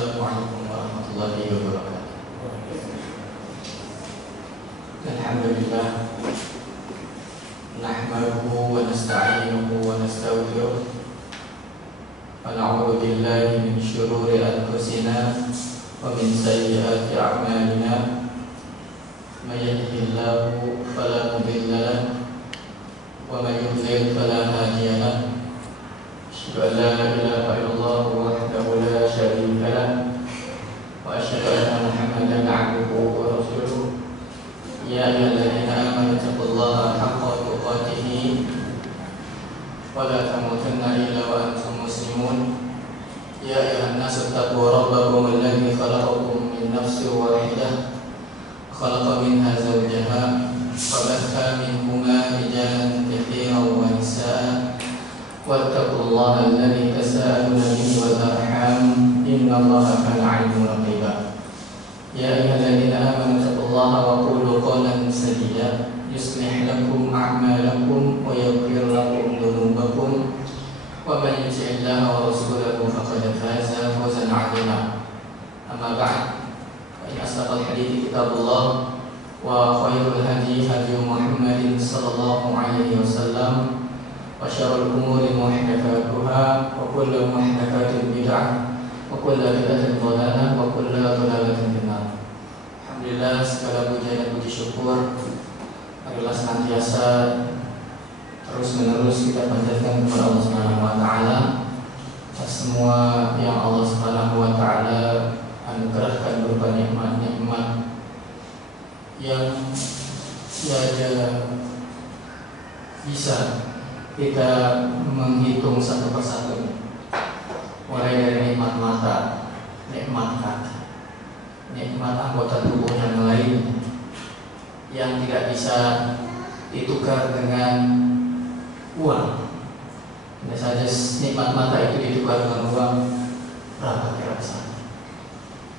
Assalamualaikum warahmatullahi wabarakatuh. Alhamdulillah, nahmaduhu wa nasta'inuhu wa nastaghfiruh wa na'udzu billahi min syururi anfusina wa min sayyiati a'malina. May yahdihillahu fala mudilla lahu wa may yudlil fala hadiya lahu. Asyhadu an la ilaha illallah wahdahu la syarika lahu wa asyhadu anna Muhammadan 'abduhu wa rasuluh. Ya ayyuhalladzina amanu taqullaha haqqa tuqatih wa la tamutunna illa wa antum muslimun. Ya ayyuhan nasu taqu rabbakum alladzi khalaqakum min nafsin wahidah khalaqa minha zawjaha wa batha minhuma rijalan katsiran wa nisaa wattaqullaha alladzi tasaaluna bihi wal arham innallaha kana 'alaykum raqiba. Ya ayyuhalladzina amanu taqullaha wa qulu qawlan sadida yuslih lakum a'malakum wa yaghfir lakum dhunubakum wa man yuti'illaha wa rasulahu faqad faza fawzan 'azima. Amma ba'd, fa inna asdaqal hadithi kitabullah wa khairul hadi hadi Muhammadin sallallahu alaihi wasallam wa syarrul umuri muhdatsatuha wa kullu muhdatsatin bid'ah wa kullu bid'atin dhalalah wa kullu dhalalatin finnar. Alhamdulillah, segala puja dan puji syukur adalah senantiasa terus menerus kita panjatkan kepada Allah Subhanahu wa taala atas semua yang Allah Subhanahu wa taala anugerahkan berupa nikmat-nikmat yang tiada bisa kita menghitung satu persatu, mulai dari nikmat mata, nikmat kaki, nikmat anggota tubuh yang lain yang tidak bisa ditukar dengan uang. Tidak saja nikmat mata itu ditukar dengan uang, berapa kira-kira?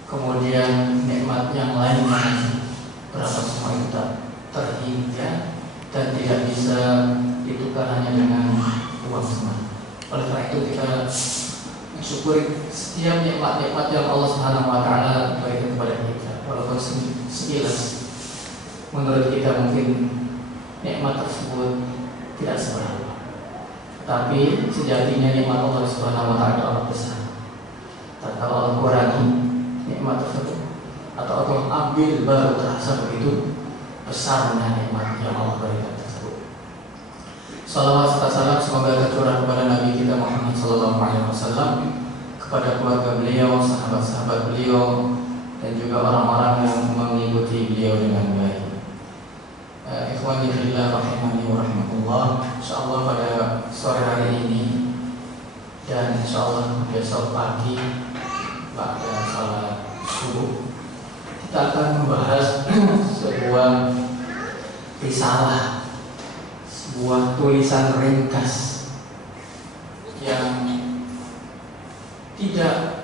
Kemudian nikmat yang lain berapa semua itu terhingga dan tidak bisa ditukar hanya dengan uang semata. Oleh karena itu kita mensyukuri setiap nikmat-nikmat yang Allah Subhanahu wa taala berikan kepada kita, walaupun sekilas menurut kita mungkin nikmat tersebut tidak seberapa, tapi sejatinya nikmat Allah Subhanahu wa taala amat besar. Dan kalau Allah kurangi nikmat tersebut atau Allah ambil, baru terasa begitu besarnya nikmat yang Allah berikan tersebut. Salawat serta salam semoga tercurah kepada Nabi kita Muhammad SAW, kepada keluarga beliau, sahabat-sahabat beliau, dan juga orang-orang yang mengikuti beliau dengan baik. Ikhwani fillah rahimani wa rahmatullah. Insyaallah pada sore hari ini dan insyaallah besok pagi pada salat subuh kita akan membahas sebuah risalah, sebuah tulisan ringkas yang tidak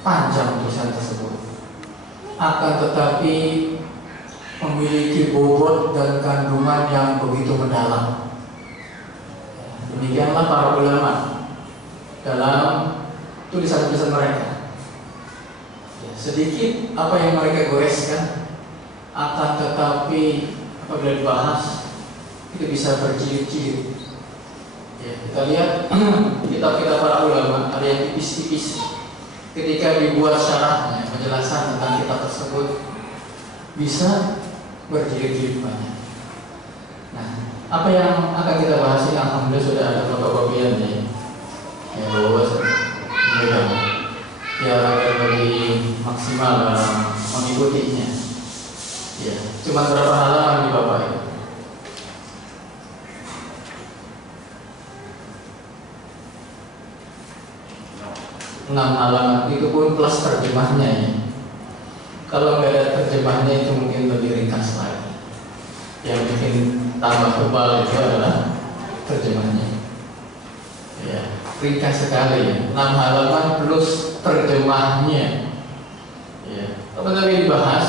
panjang tulisan tersebut, akan tetapi memiliki bobot dan kandungan yang begitu mendalam. Demikianlah para ulama dalam tulisan-tulisan mereka. Sedikit apa yang mereka goreskan, akan tetapi apabila dibahas itu bisa berjilid-jilid. Kita lihat kitab-kitab para ulama, ada yang tipis-tipis. Ketika dibuat syarahnya, penjelasan tentang kitab tersebut bisa berjilid-jilid banyak. Nah, apa yang akan kita bahas ini alhamdulillah sudah ada fotokopiannya. Ya, ya agar lebih maksimal dalam mengikutinya. Ya, cuma berapa halaman di Bapak itu? 6 halaman, itu pun plus terjemahnya ya. Kalau nggak ada terjemahnya itu mungkin lebih ringkas lagi. Yang bikin tambah tebal itu adalah terjemahnya. Ya, ringkas sekali ya. 6 halaman plus terjemahnya. Ya, apa tadi dibahas?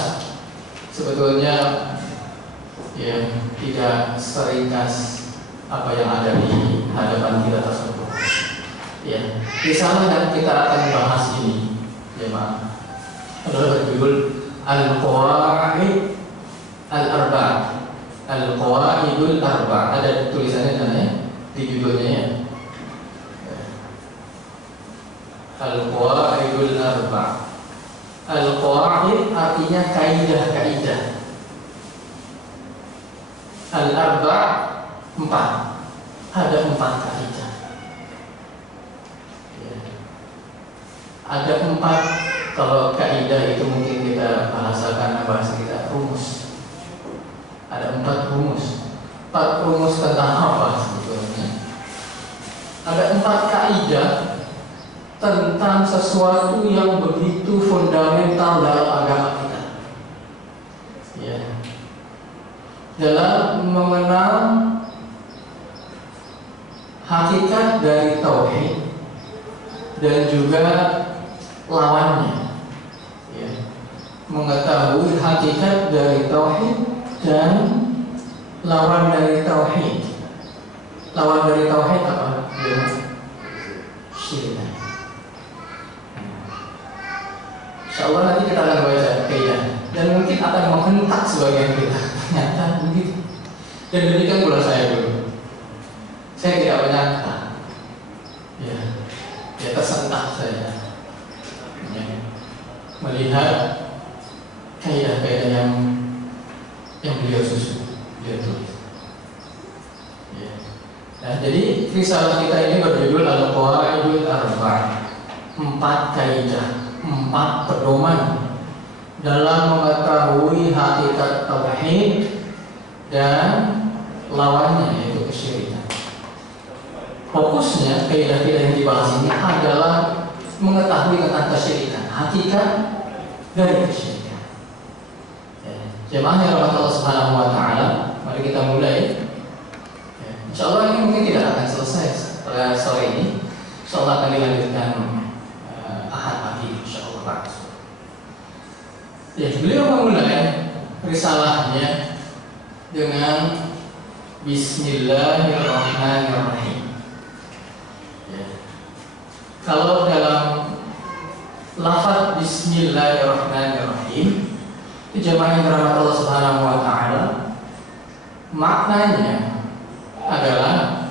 Sebetulnya ya tidak seringkas apa yang ada di hadapan kita tersebut. Ya, risalah yang kita akan bahas ini jemaah, adalah berjudul Al-Qawaid Al-Arba'. Al-Qawaidul Arba'. Ada tulisannya sana ya, di judulnya ya. Al-Qawaidul Arba'. Al-Qawaid artinya kaidah-kaidah. Al-Arba' 4. Ada 4 kaidah. Ya. Ada 4. Kalau kaidah itu mungkin kita bahasakan bahasa kita rumus. Ada 4 rumus. 4 rumus tentang apa sebetulnya? Ada 4 kaidah tentang sesuatu yang begitu fundamental dalam agama kita. Ya. Dalam mengenal hakikat dari tauhid dan juga lawannya. Ya. Mengetahui hakikat dari tauhid dan lawan dari tauhid. Lawan dari tauhid apa? Ya. Syirik. Insyaallah nanti kita akan baca kaidah dan mungkin akan menghentak sebagian kita. Ternyata begitu. Dan demikian pula saya dulu. Saya tidak menyangka. Ya tersentak saya. Ya. Melihat kaidah-kaidah yang beliau susun, beliau tulis. Ya. Nah, jadi risalah kita ini berjudul Al-Qawaidul Arba'. 4 kaidah, 4 pedoman dalam mengetahui hakikat tauhid dan lawannya yaitu kesyirikan. Fokusnya kaidah-kaidah yang dibahas ini adalah mengetahui tentang kesyirikan, hakikat dari kesyirikan. Ya. Jemaah yang rahmat Allah Subhanahu wa taala, mari kita mulai. Ya. Insyaallah ini mungkin tidak akan selesai pada sore ini. Insyaallah akan dilanjutkan Ahad pagi insyaallah Pak. Ya, beliau memulai risalahnya dengan Bismillahirrahmanirrahim. Ya. Kalau dalam lafaz Bismillahirrahmanirrahim, itu jemaah yang dirahmati Allah Subhanahu wa taala, maknanya adalah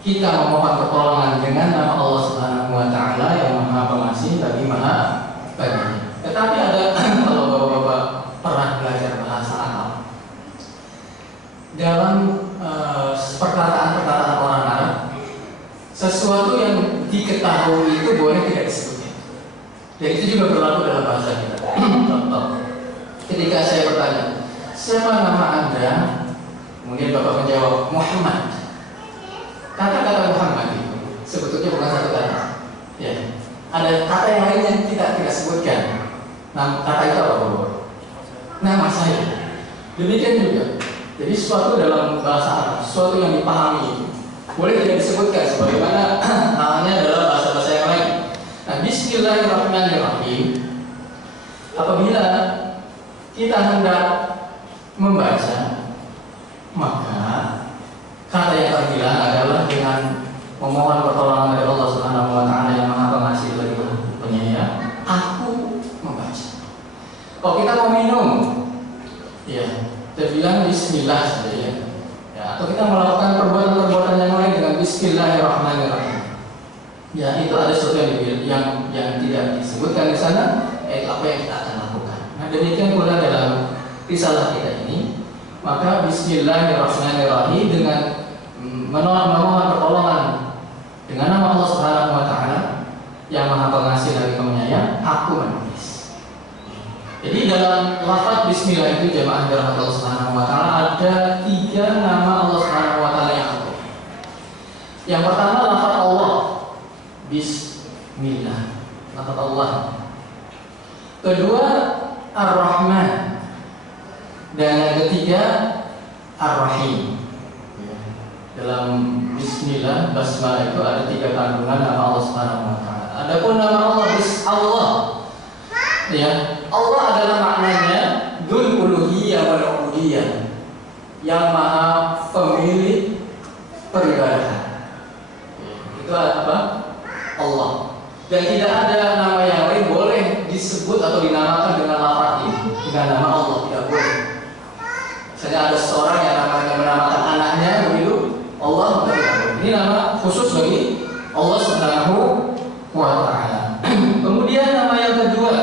kita memohon pertolongan dengan nama Allah Subhanahu wa taala yang Maha Pengasih lagi Maha Penyayang. Tetapi ada kalau Bapak-bapak pernah belajar bahasa Arab, dalam perkataan-perkataan orang Arab, sesuatu yang diketahui itu boleh tidak disebutkan. Dan itu juga berlaku dalam bahasa kita. Contoh, ketika saya bertanya, siapa nama Anda? Kemudian Bapak menjawab Muhammad. Kata-kata Muhammad itu sebetulnya bukan satu kata. Ya. Ada kata yang lain yang kita tidak sebutkan. Nah, kata itu apa Bapak? Nama saya. Demikian juga. Jadi sesuatu dalam bahasa Arab, sesuatu yang dipahami itu boleh tidak disebutkan sebagaimana halnya dalam bahasa-bahasa yang lain. Nah, Bismillahirrahmanirrahim. Apabila kita hendak membaca, maka kata yang terbilang adalah dengan memohon pertolongan dari Allah Subhanahu wa taala yang Maha Pengasih lagi Penyayang. Aku membaca. Kalau kita mau minum, ya, terbilang Bismillah saja ya. Atau kita melakukan perbuatan-perbuatan yang lain dengan Bismillahirrahmanirrahim. Ya, itu ada sesuatu yang tidak disebutkan di sana, apa yang kita akan lakukan. Nah, demikian pula dalam risalah kita ini, maka Bismillahirrahmanirrahim dengan memohon pertolongan dengan nama Allah Subhanahu wa taala yang Maha Pengasih lagi Penyayang, aku menulis. Jadi dalam lafaz Bismillah itu jemaah dirahmati Allah Subhanahu wa taala ada 3 nama Allah Subhanahu wa taala yang agung. Yang pertama lafaz Allah, Bismillah, lafaz Allah. Kedua Ar-Rahman. Dan yang ketiga Ar-Rahim. Dalam Bismillah, Basmalah itu ada 3 kandungan nama Allah Subhanahu wa taala. Adapun nama Allah Allah, ya, Allah adalah maknanya Dzul Uluhiyah wal Ubudiyah, yang Maha Pemilik peribadahan. Itu apa? Allah. Dan tidak ada nama yang Allah, tidak boleh. Misalnya ada seorang yang namanya menamakan anaknya begitu, Allah tidak boleh. Ini nama khusus bagi Allah Subhanahu wa Ta'ala. Kemudian nama yang kedua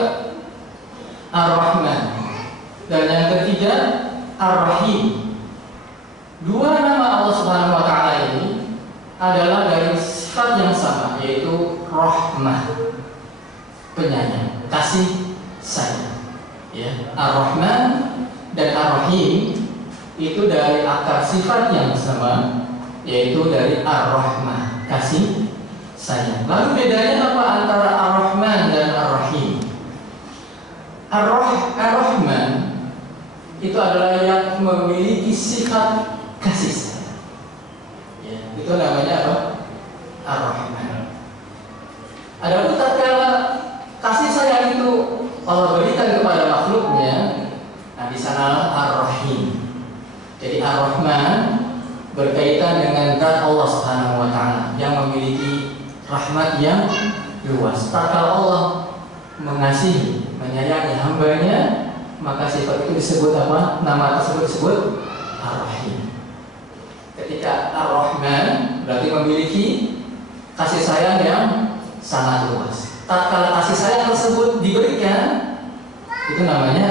Ar-Rahman, dan yang ketiga Ar-Rahim. Dua nama Allah Subhanahu wa Ta'ala ini adalah dari sifat yang sama, yaitu rahmah, penyayang, kasih sayang. Ya, Ar-Rahman dan Ar-Rahim itu dari akar sifat yang sama, yaitu dari Ar-Rahmah, kasih sayang. Lalu bedanya apa antara Ar-Rahman dan Ar-Rahim? Ar-Rahman itu adalah yang memiliki sifat kasih sayang. Ya, itu namanya apa? Ar-Rahman. Adapun tatkala kasih sayang itu Allah berikan kepada makhluknya, nah di sana Ar-Rahim. Jadi Ar-Rahman berkaitan dengan zat Allah Subhanahu wa Ta'ala yang memiliki rahmat yang luas. Tatkala Allah mengasihi, menyayangi hambanya, maka sifat itu disebut apa? Nama tersebut disebut Ar-Rahim. Ketika Ar-Rahman berarti memiliki kasih sayang yang sangat luas. Tatkala kasih sayang tersebut diberikan, itu namanya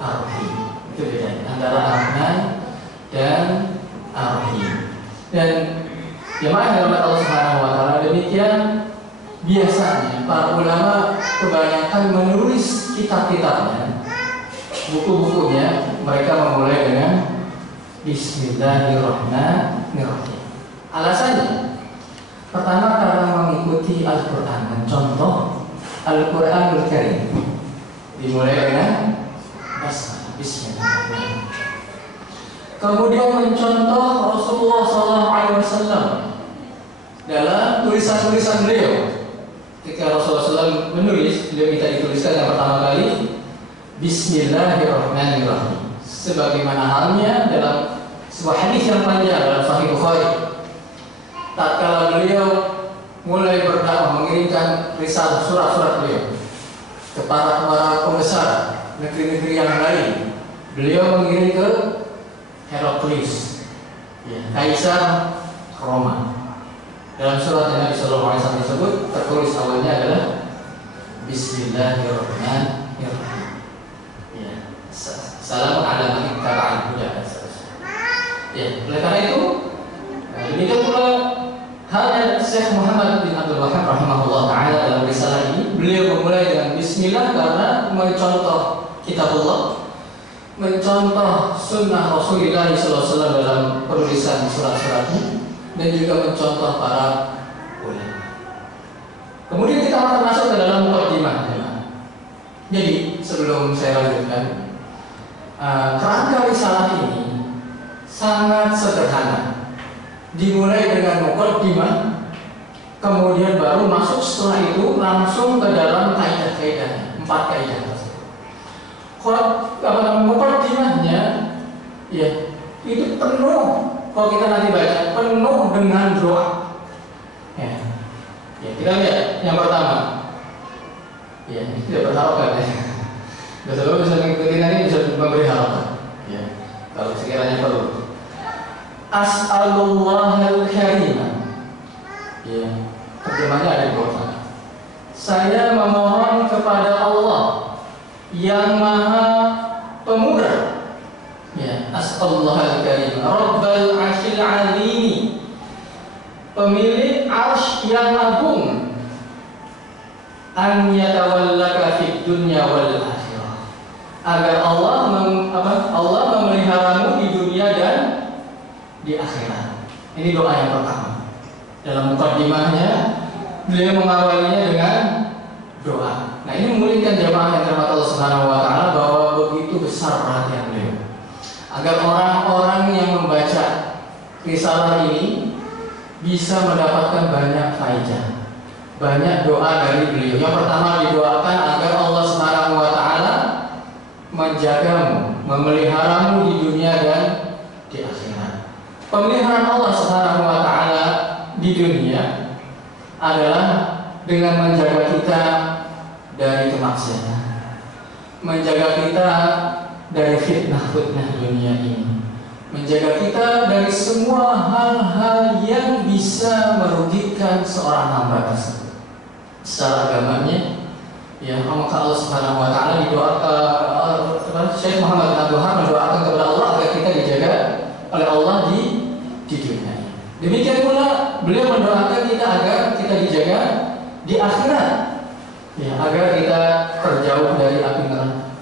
Ar-Rahim. Itu bedanya antara Ar-Rahman dan Ar-Rahim. Dan jemaah yang dirahmati Allah Subhanahu wa Ta'ala, demikian biasanya para ulama kebanyakan menulis kitab-kitabnya, buku-bukunya, mereka memulai dengan Bismillahirrahmanirrahim. Alasannya, pertama karena mengikuti Al-Quran, mencontoh Al-Quranul Karim, dimulai dengan Bismillahirrahmanirrahim. Kemudian mencontoh Rasulullah SAW dalam tulisan-tulisan beliau. Ketika Rasulullah SAW menulis, beliau minta dituliskan yang pertama kali Bismillahirrahmanirrahim. Sebagaimana halnya dalam sebuah hadis yang panjang dalam Sahih Bukhari, tatkala beliau mulai berdakwah, mengirimkan risalah surat-surat beliau kepada para pembesar negeri-negeri yang lain, beliau mengirim ke Heraklius, ya, Kaisar Roma. Dalam surat yang Nabi Sallallahu Alaihi Wasallam tersebut tertulis awalnya adalah Bismillahirrahmanirrahim. Ya, salam ala man ittaba'al huda. Ya, oleh karena itu, demikian pula halnya Syekh Muhammad bin Abdul Wahab rahimahullah taala dalam risalah ini, beliau memulai dengan Bismillah karena mencontoh kitabullah, mencontoh sunnah Rasulullah SAW dalam penulisan surat-suratnya, dan juga mencontoh para ulama. Kemudian kita akan masuk ke dalam mukadimah. Jadi sebelum saya lanjutkan, kerangka risalah ini sangat sederhana. Dimulai dengan mukadimah, kemudian baru masuk setelah itu langsung ke dalam kaidah-kaidahnya, 4 kaidah. Kalau mukadimahnya, ya itu penuh. Kalau kita nanti baca, penuh dengan doa. Ya, kita lihat yang pertama. Ya, ini tidak berharapan ya. Betul, bisa mengikuti nanti, bisa memberi harapan. Ya, kalau sekiranya perlu. As'alullahal karimah. Ya, terjemahnya ada di bawah. Saya memohon kepada Allah yang Maha Pemurah. Ya, as'alullahal karimah, Rabbal 'arsyil 'azim, pemilik 'arsy yang agung, an yatawallaka fid dunya wal akhirah, agar Allah memeliharamu di dunia dan di akhirat. Ini doa yang pertama. Dalam mukadimahnya beliau mengawalinya dengan doa. Nah, ini memulihkan jamaah yang dirahmati Allah Subhanahu wa Ta'ala bahwa begitu besar perhatian beliau agar orang-orang yang membaca risalah ini bisa mendapatkan banyak faedah, banyak doa dari beliau. Yang pertama, didoakan agar Allah Subhanahu wa Ta'ala menjagamu, memeliharamu di dunia dan di akhirat. Pemeliharaan Allah Subhanahu wa Ta'ala di dunia adalah dengan menjaga kita dari kemaksiatan, menjaga kita dari fitnah-fitnah dunia ini, menjaga kita dari semua hal-hal yang bisa merugikan seorang hamba tersebut secara agamanya. Ya, maka Allah Subhanahu wa taala didoakan, Syekh Muhammad bin Abdul Wahab mendoakan kepada Allah agar kita dijaga oleh Allah di dunia. Demikian pula beliau mendoakan kita agar kita dijaga di akhirat. Ya, agar kita terjauh dari api neraka,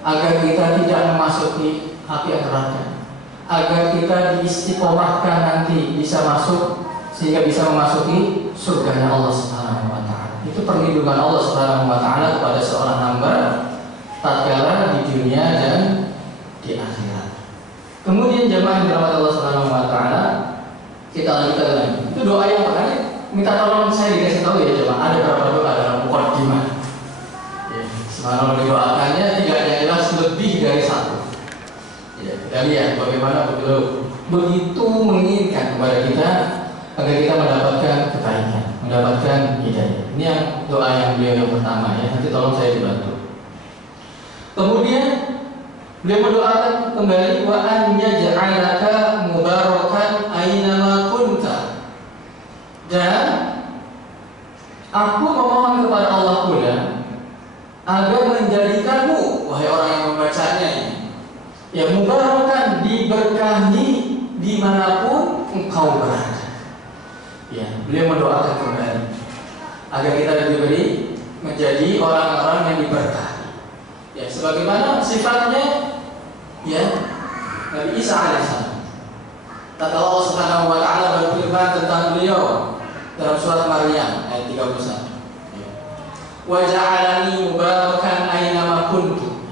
agar kita tidak memasuki api neraka, agar kita diistiqomahkan nanti bisa masuk sehingga bisa memasuki surganya Allah Subhanahu wa taala. Itu perlindungan Allah Subhanahu wa taala kepada seorang hamba tatkala di dunia dan di akhirat. Kemudian jemaah dirahmati Allah Subhanahu wa taala, kita lanjutkan lagi. Itu doa yang pertama. Minta tolong saya dikasih tahu ya jemaah, ada berapa doa dalam muqaddimah. Ya, semalam didoakannya tidak ada jelas lebih dari satu. Ya, kita lihat bagaimana begitu menginginkan kepada kita agar kita mendapatkan kebaikan, mendapatkan hidayah. Ini yang doa yang beliau yang pertama ya. Nanti tolong saya dibantu. Kemudian beliau mendoakan kembali wa an yaj'alaka mubarakan aina ma kunta. Dan aku memohon kepada Allah pula agar menjadikanmu, wahai orang yang membacanya ini, ya mubarakan, diberkahi dimanapun engkau berada. Ya, beliau mendoakan kembali agar kita diberi menjadi orang-orang yang diberkahi. Ya, sebagaimana sifatnya ya Nabi Isa alaihissalam. Kata Allah Subhanahu wa taala berfirman tentang beliau dalam surat Maryam ayat 31. Ya. Wa ja'alani mubarakan aina ma kuntu.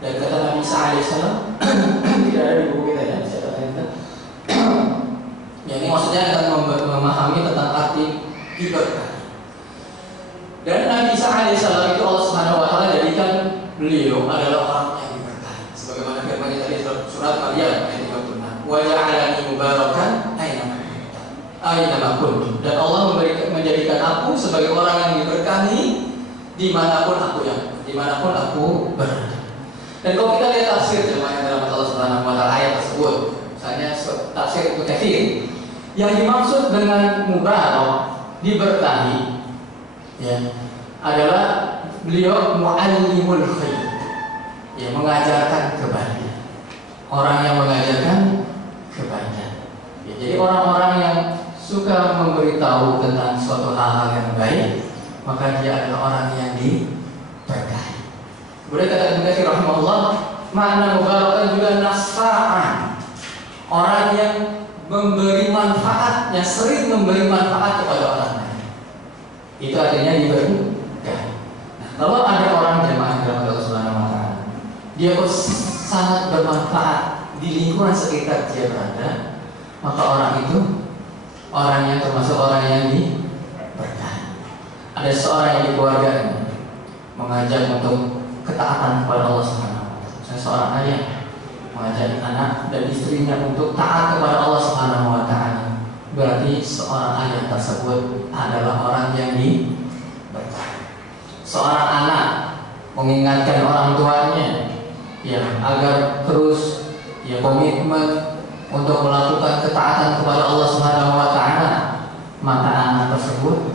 Dan kata Nabi Isa alaihissalam tidak ada di buku kita ya, saya katakan. Ya, ini maksudnya akan memahami tentang arti diberkahi. Dan Nabi Isa alaihissalam itu Allah Subhanahu wa taala jadikan beliau adalah orang yang diberkahi. Sebagaimana firman-Nya tadi surat Maryam ayat 36. Wa ja'alani mubarakan aina ma kuntu. Dan Allah menjadikan aku sebagai orang yang diberkahi dimanapun aku berada. Dan kalau kita lihat tafsir jemaah dalam Allah Subhanahu wa taala ayat tersebut, misalnya tafsir Ibnu Katsir, yang dimaksud dengan mubarak, diberkahi, ya, adalah beliau muallimul khair, ya, mengajarkan kebaikan. Orang yang mengajarkan kebaikan. Ya, jadi orang-orang yang suka memberitahu tentang suatu hal yang baik, maka dia adalah orang yang diberkahi. Kemudian kata Ibnu Katsir rahimahullah, makna mubarakan juga nasfa'an, orang yang memberi manfaat, yang sering memberi manfaat kepada orang lain. Itu artinya diberkahi. Nah, kalau ada orang jemaah dalam Allah Subhanahu wa taala, dia sangat bermanfaat di lingkungan sekitar dia berada, maka orang itu orang yang termasuk orang yang diberkahi. Ada seorang yang di keluarganya mengajak untuk ketaatan kepada Allah Subhanahu wa taala. Saya seorang ayah mengajak anak dan istrinya untuk taat kepada Allah Subhanahu wa taala. Berarti seorang ayah tersebut adalah orang yang diberkahi. Seorang anak mengingatkan orang tuanya ya agar terus ya komitmen untuk melakukan ketaatan kepada Allah Subhanahu wa taala, maka anak tersebut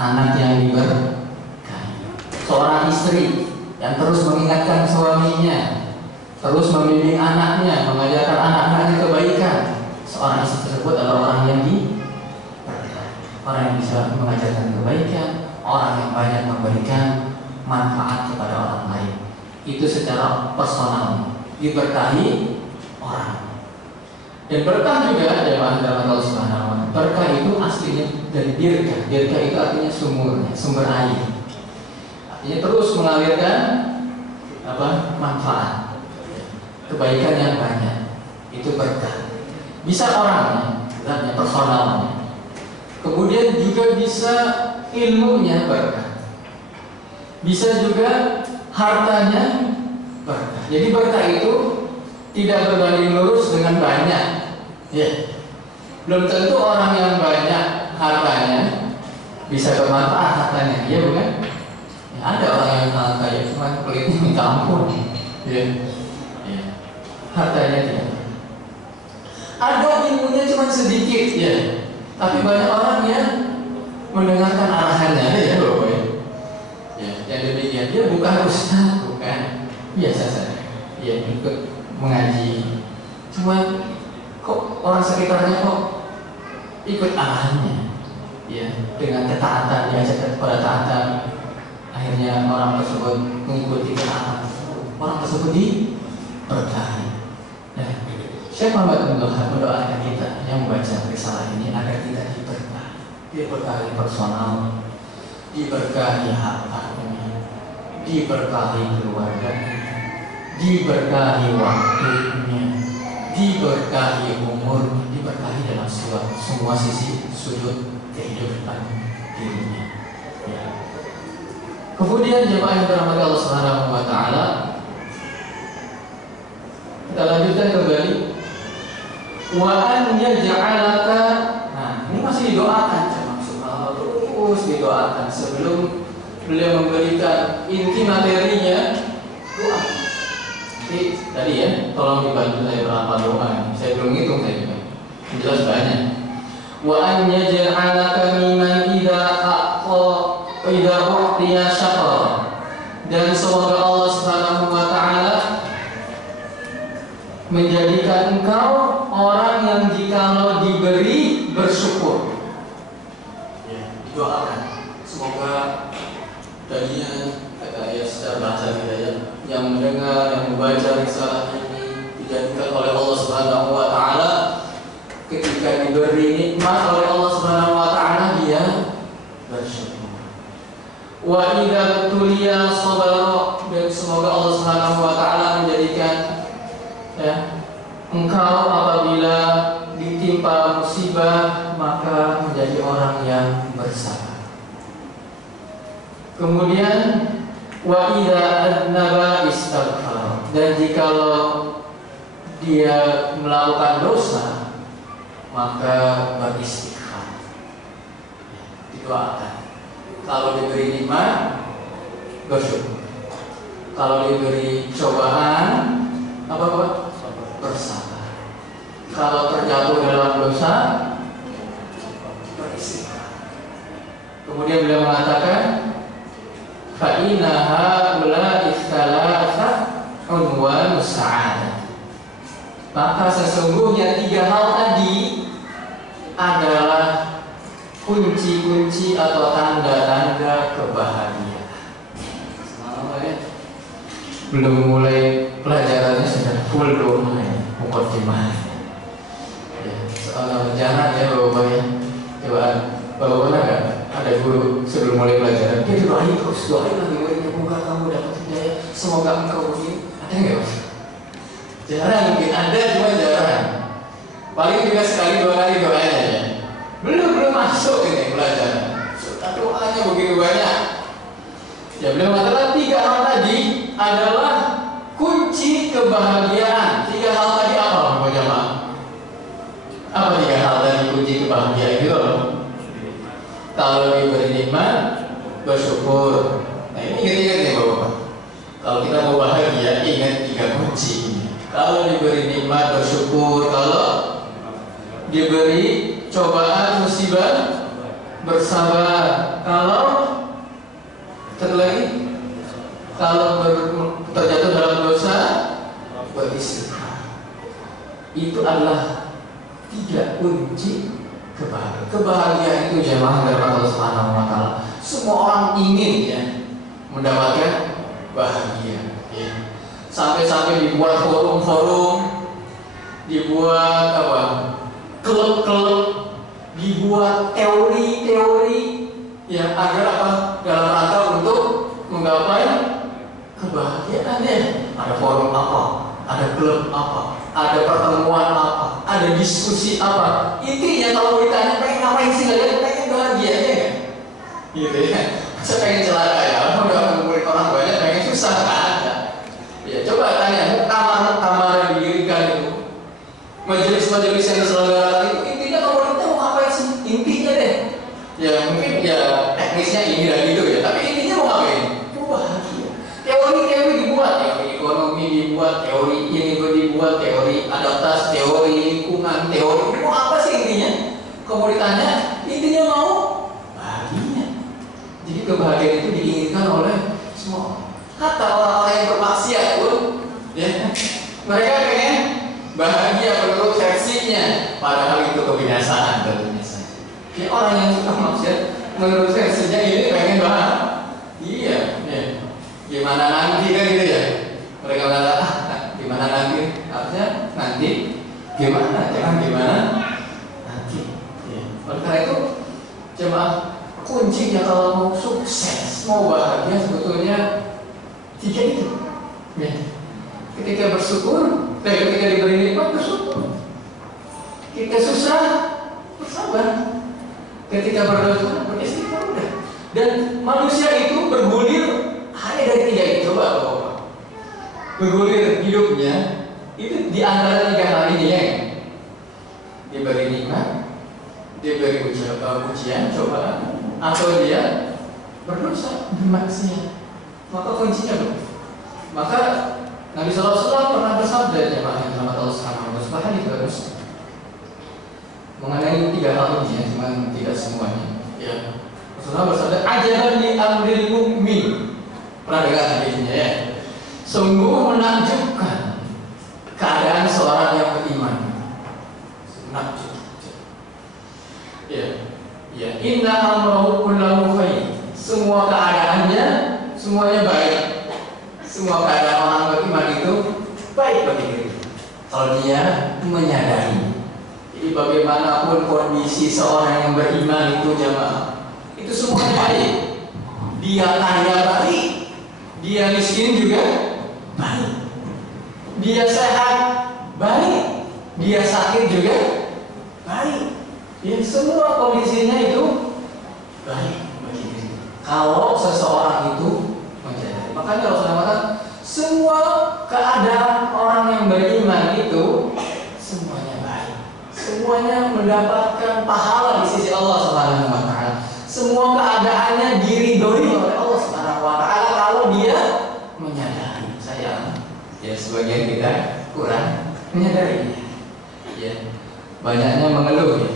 anak yang diberkahi. Seorang istri yang terus mengingatkan suaminya, terus membimbing anaknya, mengajarkan anak-anaknya kebaikan, seorang istri tersebut adalah orang yang diberkahi. Orang yang bisa mengajarkan kebaikan, orang yang banyak memberikan manfaat kepada orang lain. Itu secara personal diberkahi orang. Dan berkah juga jemaah dalam Allah Subhanahu wa taala. Berkah itu aslinya dari dirkah. Dirkah itu artinya sumber air. Artinya terus mengalirkan manfaat, kebaikan yang banyak. Itu berkah. Bisa orangnya, bukan personalnya. Kemudian juga bisa ilmunya berkah. Bisa juga hartanya berkah. Jadi berkah itu tidak berbanding lurus dengan banyak. Ya. Belum tentu orang yang banyak hartanya bisa bermanfaat hartanya, iya bukan? Ya, ada orang yang kaya cuma pelitnya minta ampun, ya, ya. Hartanya tidak. Ada ilmunya cuma sedikit, ya, tapi banyak orang yang mendengarkan arahannya, ya, Bapak ya. Ya, yang demikian dia bukan ustaz, bukan, biasa saja, ya, ikut mengaji, cuma kok orang sekitarnya kok ikut arahannya, ya, dengan ketaatan, diajak kepada taatan, akhirnya orang tersebut mengikuti ketaatan, orang tersebut diberkahi. Ya, Syekh Muhammad bin Wahab mendoakan kita yang membaca risalah ini agar kita diberkahi personal, diberkahi hartanya, diberkahi keluarganya, diberkahi waktunya, diberkahi umur, diberkahi dalam semua sisi sudut kehidupan dirinya. Ya. Kemudian jemaah yang dirahmati Allah Subhanahu wa taala, kita lanjutkan kembali. Wa an yaj'alaka, nah ini masih didoakan, maksud Allah terus didoakan sebelum beliau memberikan inti materinya doa. Jadi tadi ya, tolong dibantu saya berapa doa. Saya belum hitung saya juga. Jelas banyak. Wa an yaj'alaka mimman idza u'tiya syakara. Dan semoga Allah Subhanahu wa taala menjadikan engkau orang yang jikalau diberi bersyukur. Ya, didoakan. Semoga tadinya kata ya secara bahasa kita ya, yang mendengar, yang membaca risalah ini dijadikan oleh Allah Subhanahu wa taala ketika diberi nikmat oleh Allah Subhanahu wa taala dia bersyukur. Wa idza tuliya sabara, dan semoga Allah Subhanahu wa taala menjadikan ya, engkau apabila ditimpa musibah maka menjadi orang yang bersabar. Kemudian wa idza adnaba istaghfar, dan jikalau dia melakukan dosa maka beristighfar. Didoakan. Kalau diberi nikmat bersyukur. Kalau diberi cobaan apa? Bersabar. Kalau terjatuh dalam dosa beristighfar. Kemudian beliau mengatakan fa innaha la ikhtilafah unwan sa'adah. Maka sesungguhnya tiga hal tadi adalah kunci-kunci atau tanda-tanda kebahagiaan. Belum mulai pelajarannya sudah full doa ya, mukadimah. Ya, soal jangan ya Bapak ya. Coba Bapak pernah nggak ada guru sebelum mulai pelajaran dia doain terus, doain lagi muridnya, semoga kamu dapat hidayah, semoga engkau begini. Ada nggak Mas? Jarang, mungkin ada cuma jarang. Paling juga sekali dua kali doanya ya. Belum masuk ini pelajaran. Tapi doanya begitu banyak. Ya beliau mengatakan tiga hal tadi adalah kunci kebahagiaan. Tiga hal tadi apa Bapak jamaah? Apa tiga hal tadi kunci kebahagiaan itu loh? Kalau diberi nikmat bersyukur. Nah ini ingat-ingat nih Bapak. Kalau kita mau bahagia ingat tiga kunci. Kalau diberi nikmat bersyukur, kalau diberi cobaan musibah bersabar, kalau satu lagi kalau terjatuh dalam dosa beristighfar. Itu adalah tiga kunci kebahagiaan. Kebahagiaan itu jemaah dari Allah Subhanahu wa taala. Semua orang ingin ya mendapatkan bahagia. Ya. Sampai-sampai dibuat forum-forum, dibuat apa? Klub-klub, dibuat teori-teori yang agar apa? Dalam rangka untuk menggapai kebahagiaan ya. Ada forum apa? Ada klub apa? Ada pertemuan apa? Ada diskusi apa? Intinya kalau ditanya pengen ngapain sih kalian? Pengen bahagia ya? Gitu ya. Saya pengen celaka ya. Udah ngumpulin orang banyak, pengen susah kan? Ya coba tanya, muktamar yang didirikan itu, majelis-majelis yang diselenggarakan itu, intinya kalau kita mau ngapain sih? Intinya deh, ya mungkin ya teknisnya ini dan itu ya, tapi intinya mau ngapain? dibuat teori ini, dibuat teori adaptasi, teori lingkungan, teori mau apa sih intinya? Kamu ditanya, intinya mau bahagia. Jadi kebahagiaan itu diinginkan oleh semua. Hatta orang-orang yang bermaksiat pun, ya, mereka pengen bahagia menurut versinya, padahal itu kebinasaan tentunya saja. Ya, orang yang suka maksiat menurut versinya ini pengen bahagia. Ya. Gimana nanti kan gitu ya? Mereka mengatakan gimana nanti? Artinya nanti gimana? Jangan gimana nanti. Ya. Oleh karena itu, jemaah, kuncinya kalau mau sukses, mau bahagia sebetulnya tiga itu. Ya. Ketika bersyukur, ketika diberi nikmat bersyukur. Ketika susah bersabar. Ketika berdosa beristighfar udah. Dan manusia itu bergulir hanya dari tiga itu, Bapak. Bergulir hidupnya itu di antara tiga hal ini ya. Diberi nikmat, diberi ujian, cobaan, atau dia berdosa, bermaksiat. Maka kuncinya loh. Maka Nabi SAW pernah bersabda, jemaah yang rahmat Allah Subhanahu wa taala, mengenai tiga hal ini ya, cuma tidak semuanya. Ya. Rasulullah bersabda, ajaban li amril mu'min. Pernah dengar hadisnya ya? Sungguh menakjubkan keadaan seorang yang beriman. Menakjub. Ya. Ya, inna amrahu kullahu khair. Semua keadaannya semuanya baik. Semua keadaan orang beriman itu baik bagi diri. Kalau dia menyadari. Jadi bagaimanapun kondisi seorang yang beriman itu, jemaah, itu semuanya baik. Dia kaya baik, dia miskin juga baik, dia sehat baik, dia sakit juga baik. Ya, semua kondisinya itu baik bagi diri. Kalau seseorang itu menyadari. Makanya Rasulullah mengatakan semua keadaan orang yang beriman itu semuanya baik. Semuanya mendapatkan pahala di sisi Allah Subhanahu wa taala. Semua keadaannya diridhoi oleh Allah Subhanahu wa taala kalau dia menyadari. Sayang, ya sebagian kita kurang menyadari. Ya. Banyaknya mengeluh ya.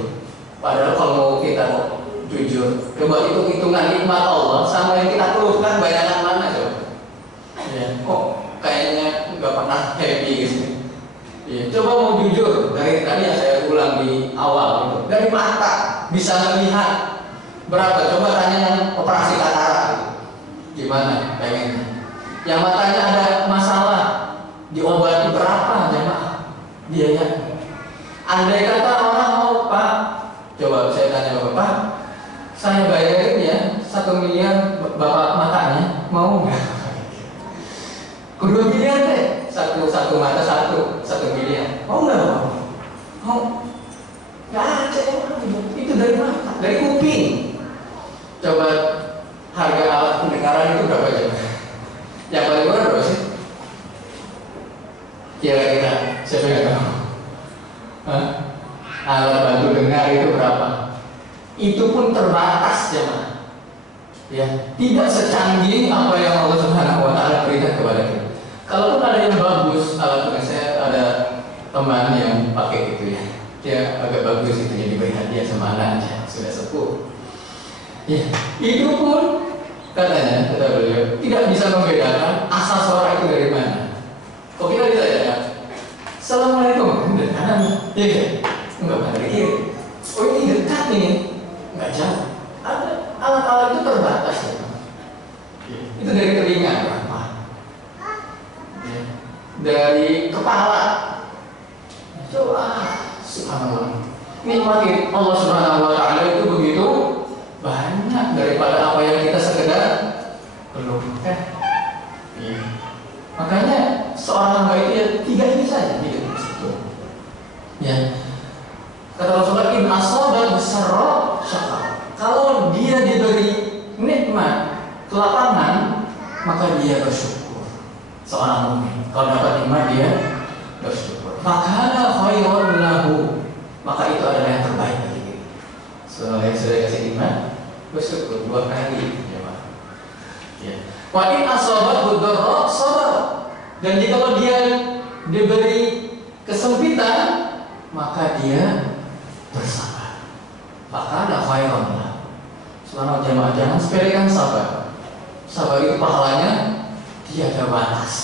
Padahal kalau mau kita jujur, coba hitung-hitungan nikmat Allah sama yang kita keluhkan banyakan mana coba? Ya, kok kayaknya nggak pernah happy gitu. Ya, coba mau jujur, dari tadi yang saya ulang di awal gitu. Dari mata bisa melihat berapa? Coba tanya yang operasi katarak gitu. Gimana pengennya? Yang matanya ada masalah, diobati berapa jemaah? Biaya. Andai kata orang mau, Pak, coba saya tanya Bapak, Pak, saya bayarin ya 1 miliar Bapak matanya, mau nggak? 2 miliar deh. Satu mata 1 miliar. Mau nggak Bapak? Mau? Nggak ada yang itu dari mata, dari kuping. Coba harga alat pendengaran itu berapa coba? Yang paling murah berapa sih? Kira-kira siapa yang tahu? Alat bantu dengar itu berapa? Itu pun terbatas jemaah. Ya, tidak secanggih apa yang Allah Subhanahu wa taala berikan kepada kita. Kalaupun ada yang bagus, alat dengar, saya ada teman yang pakai gitu ya. Dia agak bagus itu, jadi beri hadiah sama anaknya, sudah sepuh. Ya, itu pun katanya, kata beliau, tidak bisa membedakan asal suara itu dari mana. Kok kita ditanya, Assalamualaikum, dari kanan, ya kan? Enggak dari kiri. Oh ini dekat nih, enggak jauh. Ada alat-alat itu terbatas ya. Itu dari telinga berapa? Ya. Dari kepala. Coba, subhanallah. Nikmatin Allah Subhanahu wa taala itu begitu banyak daripada apa yang kita sekedar perlukan. Ya. Makanya seorang hamba itu ya 3 ini saja gitu. Ya. Kata Rasulullah, in asobat besarro syakar. Kalau dia diberi nikmat kelapangan, maka dia bersyukur. Seorang mukmin kalau dapat nikmat dia bersyukur. Makana khairun lahu, maka itu adalah yang terbaik bagi kita. Setelah yang sudah kasih nikmat, bersyukur 2 kali. Ya. Wa in asobat budurro sabar. Dan jika dia diberi kesempitan, maka dia bersabar. Maka ada khairan. Selama jamaah jangan sepelekan sabar. Sabar itu pahalanya tiada batas.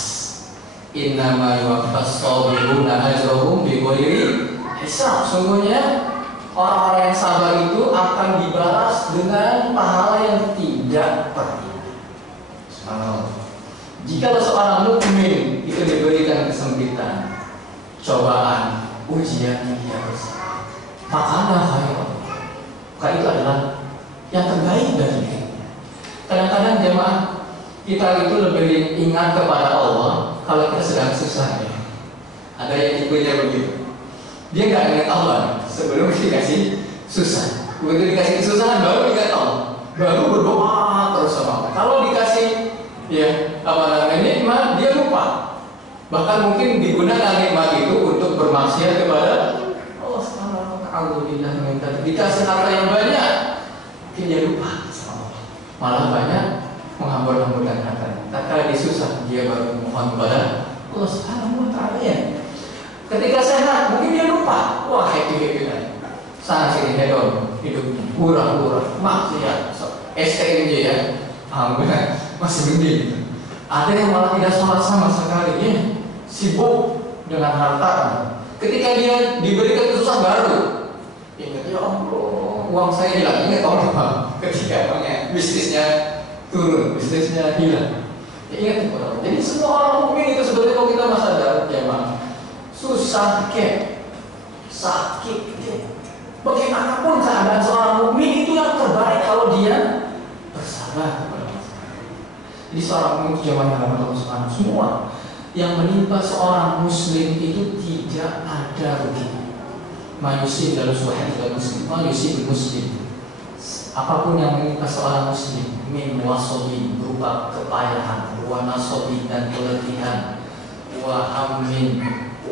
Innama yuwaffas sabiruna ajrahum bighairi hisab. Sungguhnya orang-orang yang sabar itu akan dibalas dengan pahala yang tidak terhingga. Subhanallah. Jika seorang mukmin itu diberikan kesempitan, cobaan, ujian yang dia bersabar, maka ada khairan. Maka itu adalah yang terbaik dari dirinya. Kadang-kadang jemaah kita itu lebih ingat kepada Allah kalau kita sedang susah ya. Ada yang tipenya begitu. Dia nggak ingat Allah sebelum dikasih susah. Begitu dikasih kesusahan baru ingat Allah, baru berdoa terus sama Allah. Kalau dikasih nikmat dia lupa. Bahkan mungkin digunakan nikmat itu untuk bermaksiat kepada Allah Subhanahu wa ta'ala. Dikasih harta yang banyak, mungkin dia lupa sama Allah. Malah banyak menghambur-hamburkan hartanya. Tatkala dia susah, dia baru mohon kepada Allah Subhanahu wa ta'ala ya. Ketika sehat, mungkin dia lupa. Wah, happy kan. Sana sini hedon hidupnya, kurang-kurang, maksiat, STMJ ya. Alhamdulillah masih mending. Ada yang malah tidak sholat sama sekali ya. Sibuk dengan harta. Ketika dia diberikan kesusahan baru, ingat ya Allah, uang saya hilang. Ingat Allah ketika bisnisnya turun, bisnisnya hilang. Ya, ingat Allah. Jadi semua orang mukmin itu sebetulnya kalau kita masa dalam jamaah susah sakit bagaimanapun keadaan seorang mukmin itu yang terbaik kalau dia bersabar kepada Allah. Jadi seorang mukmin zaman yang Allah Subhanahu semua yang menimpa seorang muslim itu tidak ada rugi. Manusia dalam suara juga muslim, manusia muslim. Apapun yang menimpa seorang muslim, min wasobi berupa kepayahan, wa nasobi dan keletihan, wa hammin,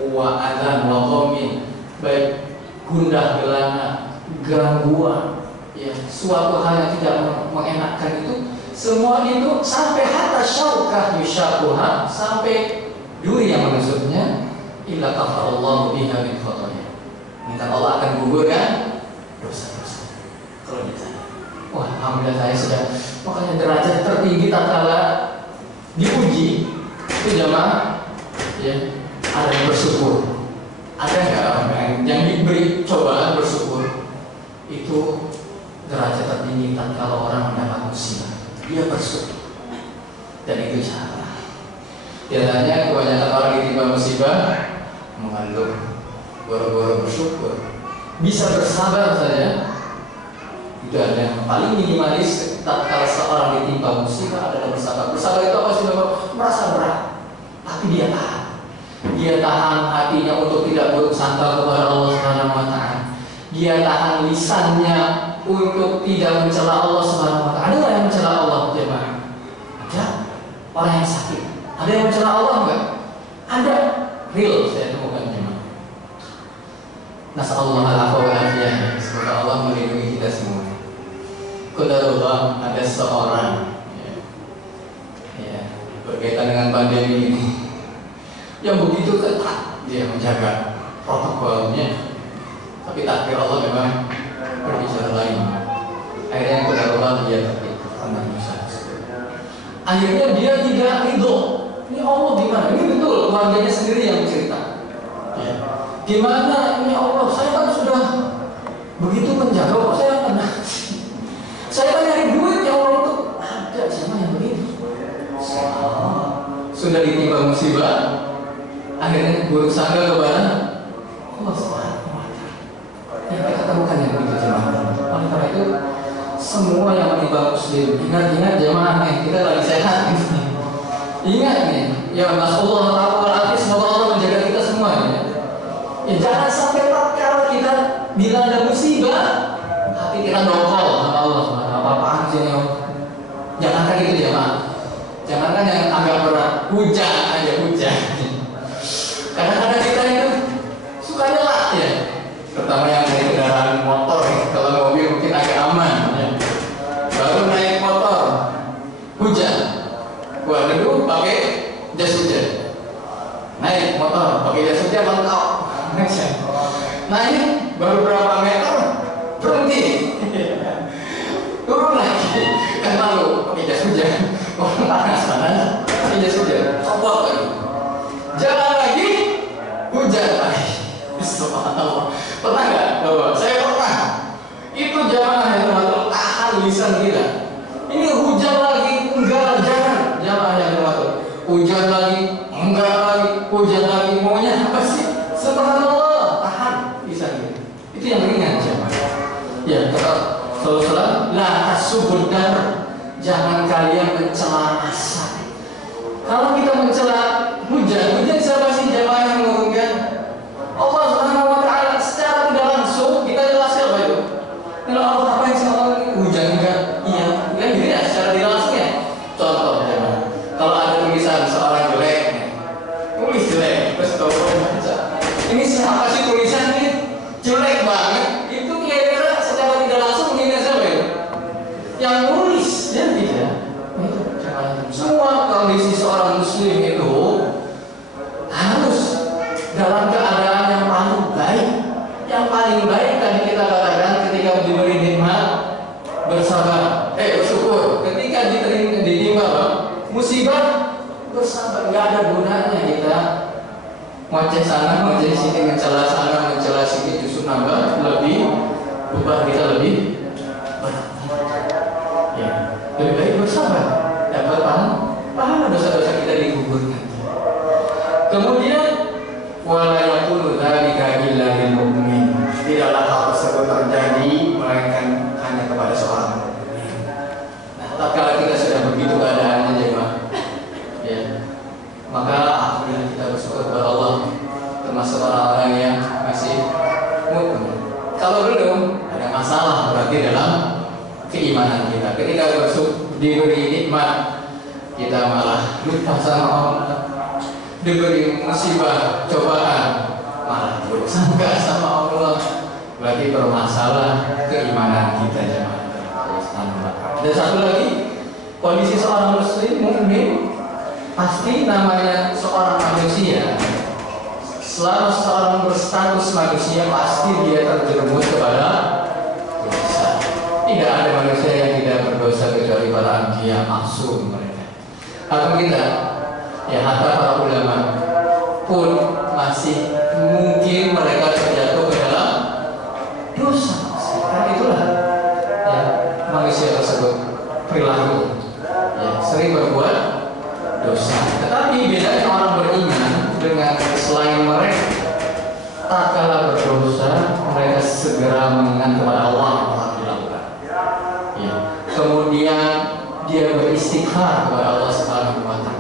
wa adan, wa qomin, baik gundah gelana, gangguan, ya suatu hal yang tidak mengenakkan itu, semua itu sampai hatta syaukah yusyakuha, sampai duri yang menusuknya, illa kafarallahu biha min khotonya. Minta Allah akan gugurkan dosa-dosa. Kalau dia saya, wah alhamdulillah saya sudah, makanya derajat tertinggi tatkala diuji itu jamaah, ya ada yang bersyukur. Ada nggak orang yang diberi cobaan bersyukur? Itu derajat tertinggi tatkala orang mendapat musibah, dia bersyukur. Dan itu cara. Biasanya kebanyakan orang ditimpa musibah mengeluh, boro-boro bersyukur. Bisa bersabar saja. Itu ada yang paling minimalis tatkala seorang ditimpa musibah adalah bersabar. Bersabar itu apa sih? Merasa berat, tapi dia tahan. Dia tahan hatinya untuk tidak buruk sangka kepada Allah Subhanahu wa ta'ala. Dia tahan lisannya untuk tidak mencela Allah Subhanahu wa ta'ala. Ada yang mencela Allah, jemaah? Ada orang yang sakit. Ada yang mencela Allah enggak? Ada. Real saya temukan jemaah. Nasallallahu alaihi wa sallam. Semoga Allah melindungi kita semua. Qadarullah, ada seorang ya, berkaitan dengan pandemi ini yang begitu ketat dia menjaga protokolnya, tapi takdir Allah memang berbicara lain. Akhirnya yang qadarullah dia tertipu karena dosa. Akhirnya dia tidak ridho. Ini Allah gimana? Ini betul keluarganya sendiri yang cerita. Ya. Gimana ini Allah? Saya kan sudah begitu menjaga, kok saya kena? Saya kan nyari duit yang Allah itu ada siapa yang begitu? Sudah ditimpa musibah, akhirnya buruk sangka kepada Allah Subhanahu wa ta'ala. Yang kita temukan yang begitu jemaah. Oleh karena itu semua yang menimpa muslim, ingat jemaah nih, kita lagi sehat gitu. Ingat nih, ya nasallahu alaihi, semoga Allah menjaga kita semua ya. Ya jangan sampai tatkala kita dilanda musibah, hati kita dongkol sama Allah Subhanahu apa-apaan sih ya. Jangankan itu jemaah. Jangankan yang agak berat, hujan aja hujan. Kadang-kadang kita itu suka nyela ya, terutama yang naik kendaraan motor ya. Kalau mobil mungkin agak aman ya. Baru naik motor hujan, gua dulu pakai jas hujan. pakai jas hujan mentok. Nah ini baru berapa meter berhenti, turun lagi, kan malu pakai jas hujan, panas, pakai jas hujan, copot lagi, jalan lagi, hujan lagi. Subhanallah. Pernah nggak? Saya pernah. Itu jamaah yang termasuk tahan lisan kita. Ini hujan lagi, enggak, jangan. Jamaah yang termasuk hujan lagi, enggak lagi, hujan lagi, maunya apa sih? Subhanallah, tahan lisan kita. Itu yang ringan jamaah. Ya, Rasulullah, la tasubud dar. Jangan kalian mencela asal. Kalau kita mencela hujan siapa sih jamaah yang mengurungkan? Allah Subhanahu wa Ta'ala secara tidak langsung kita jelaskan apa itu. Kalau Allah apa yang sama hujan enggak? Iya, kan gitu ya secara tidak langsung ya. Contoh ya, kalau ada tulisan seorang jelek, tulis jelek, terus tahu baca. Ini siapa sih tulisannya jelek banget? Itu kira-kira secara tidak langsung mengingat siapa ya? Yang nulis, ya tidak. Itu semua kondisi seorang muslim itu harus dalam keadaan yang paling baik. Yang paling baik tadi kita katakan ketika diberi nikmat bersabar, bersyukur. Ketika ditimpa musibah bersabar. Nggak ada gunanya kita ngoceh sana, ngoceh sini, mencela sana, mencela sini, justru nambah lebih beban kita lebih berat. Ya, lebih baik bersabar. Dapat pahala dosa-dosa kita digugurkan. Kemudian wala yakunu dzalika illa lil mu'min. Tidaklah hal tersebut terjadi melainkan hanya kepada seorang mukmin. Nah, tatkala kita sudah begitu keadaannya jemaah, ya, maka alhamdulillah kita bersyukur kepada Allah termasuk orang-orang yang masih mukmin. Kalau belum ada masalah berarti dalam keimanan kita. Ketika diberi nikmat kita malah lupa sama Allah. Diberi musibah, cobaan, malah bersangka sama Allah, berarti bermasalah keimanan kita jemaah. Dan satu lagi, kondisi seorang muslim mukmin pasti namanya seorang manusia. Selama seorang berstatus manusia pasti dia terjerumus kepada dosa. Tidak ada manusia yang tidak berdosa kecuali para anbiya maksum mereka. Apa kita? Ya, hatta para ulama pun masih mungkin mereka terjatuh ke dalam dosa. Karena itulah ya, manusia tersebut perilaku ya, sering berbuat dosa. Tetapi bedanya orang beriman dengan selain mereka, tak kalah berdosa mereka segera mengingat kepada Allah yang telah dilakukan. Ya. Kemudian dia beristighfar kepada Allah Subhanahu wa Ta'ala.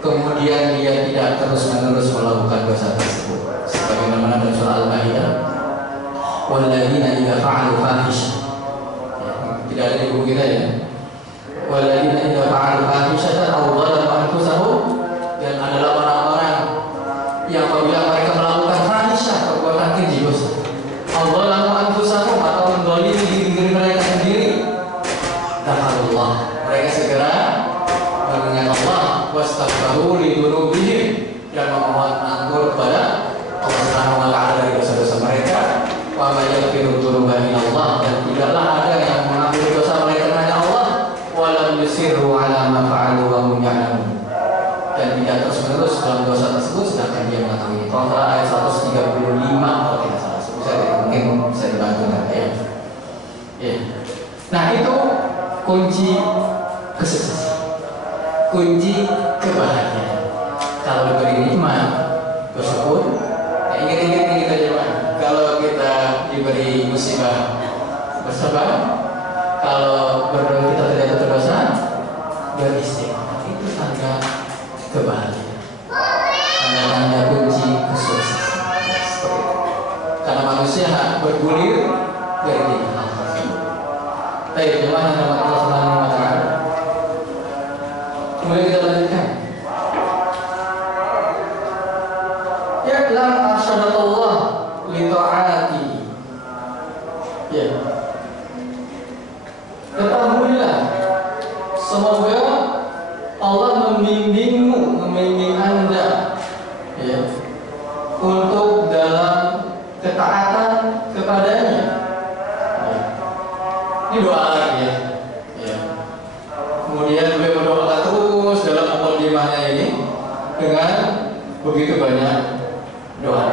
Kemudian dia tidak terus-menerus melakukan dosa tersebut. Sebagaimana dalam surah Al-Maidah, "Walladzina idza fa'alu fahisha." Tidak ada di buku kita ya. "Walladzina idza fa'alu fahishatan aw dzalamu anfusahum." Dan adalah orang-orang yang apabila mereka melakukan fahisha, perbuatan keji dosa, aw dzalamu anfusahum, atau menzalimi diri mereka sendiri, dakhalullah, mereka segera mengingat Allah, wastaghfiru li dzunubihim, dan memohon ampun kepada Allah Subhanahu wa Ta'ala dari dosa-dosa mereka. Wa may yaghfiru dzunuba illa Allah, dan tidaklah ada yang mengampuni dosa mereka hanya Allah. Wa lam yusirru ala ma fa'alu wa hum ya'lamun, dan tidak terus-menerus dalam dosa tersebut sedangkan dia mengetahui. Al-Qur'an ayat 135 kalau tidak salah. Mungkin bisa dibantu nanti ya. Ya. Nah, itu kunci kesuksesan, kunci kebahagiaan. Kalau diberi nikmat bersyukur, ya ingat-ingat nih kita jemaah. Kalau kita diberi musibah bersabar, kalau kita terjatuh ke dosa beristighfar. Itu tanda kebahagiaan, tanda-tanda kunci kesuksesan. Seperti itu. Karena manusia bergulir dari tiga hal tersebut. Baik, jemaah yang dirahmati Allah Subhanahu wa Ta'ala. Kemudian kita lanjutkan. Ya'lam arsyadallah li ta'ati. Ya. Ketahuilah, semoga Allah membimbingmu, membimbing Anda, ya, untuk dalam ketaatan kepadanya. Ini doa lagi ya. Kemudian beliau berdoa terus dalam mukadimahnya ini dengan begitu banyak doa.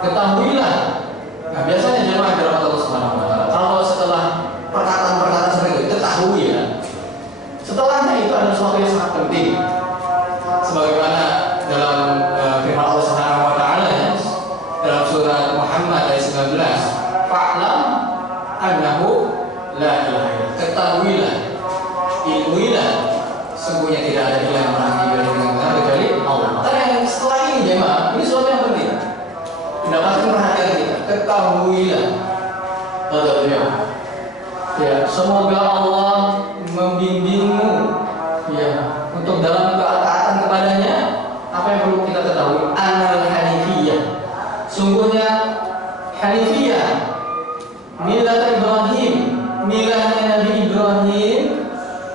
Ketahuilah, nah biasanya jemaah dirahmati Allah Subhanahu wa taala, kalau setelah perkataan-perkataan seperti itu, ketahui ya, setelahnya itu ada sesuatu yang sangat penting. Sebagaimana dalam firman Allah Subhanahu wa taala ya, dalam surat Muhammad ayat 19, fa'lam annahu la ilaha illallah. Ketahuilah, ilmuilah, sungguhnya tidak ada ilah yang berhak diibadahi dengan benar kecuali Allah. Karena setelah ini jemaah, ini sesuatu yang penting. Mendapatkan perhatian kita, ketahuilah, kata beliau, ya, semoga Allah membimbingmu, ya, untuk dalam ketaatan kepadanya. Apa yang perlu kita ketahui? Anal hanifiyah, sungguhnya hanifiyah, milah Ibrahim, milahnya Nabi Ibrahim,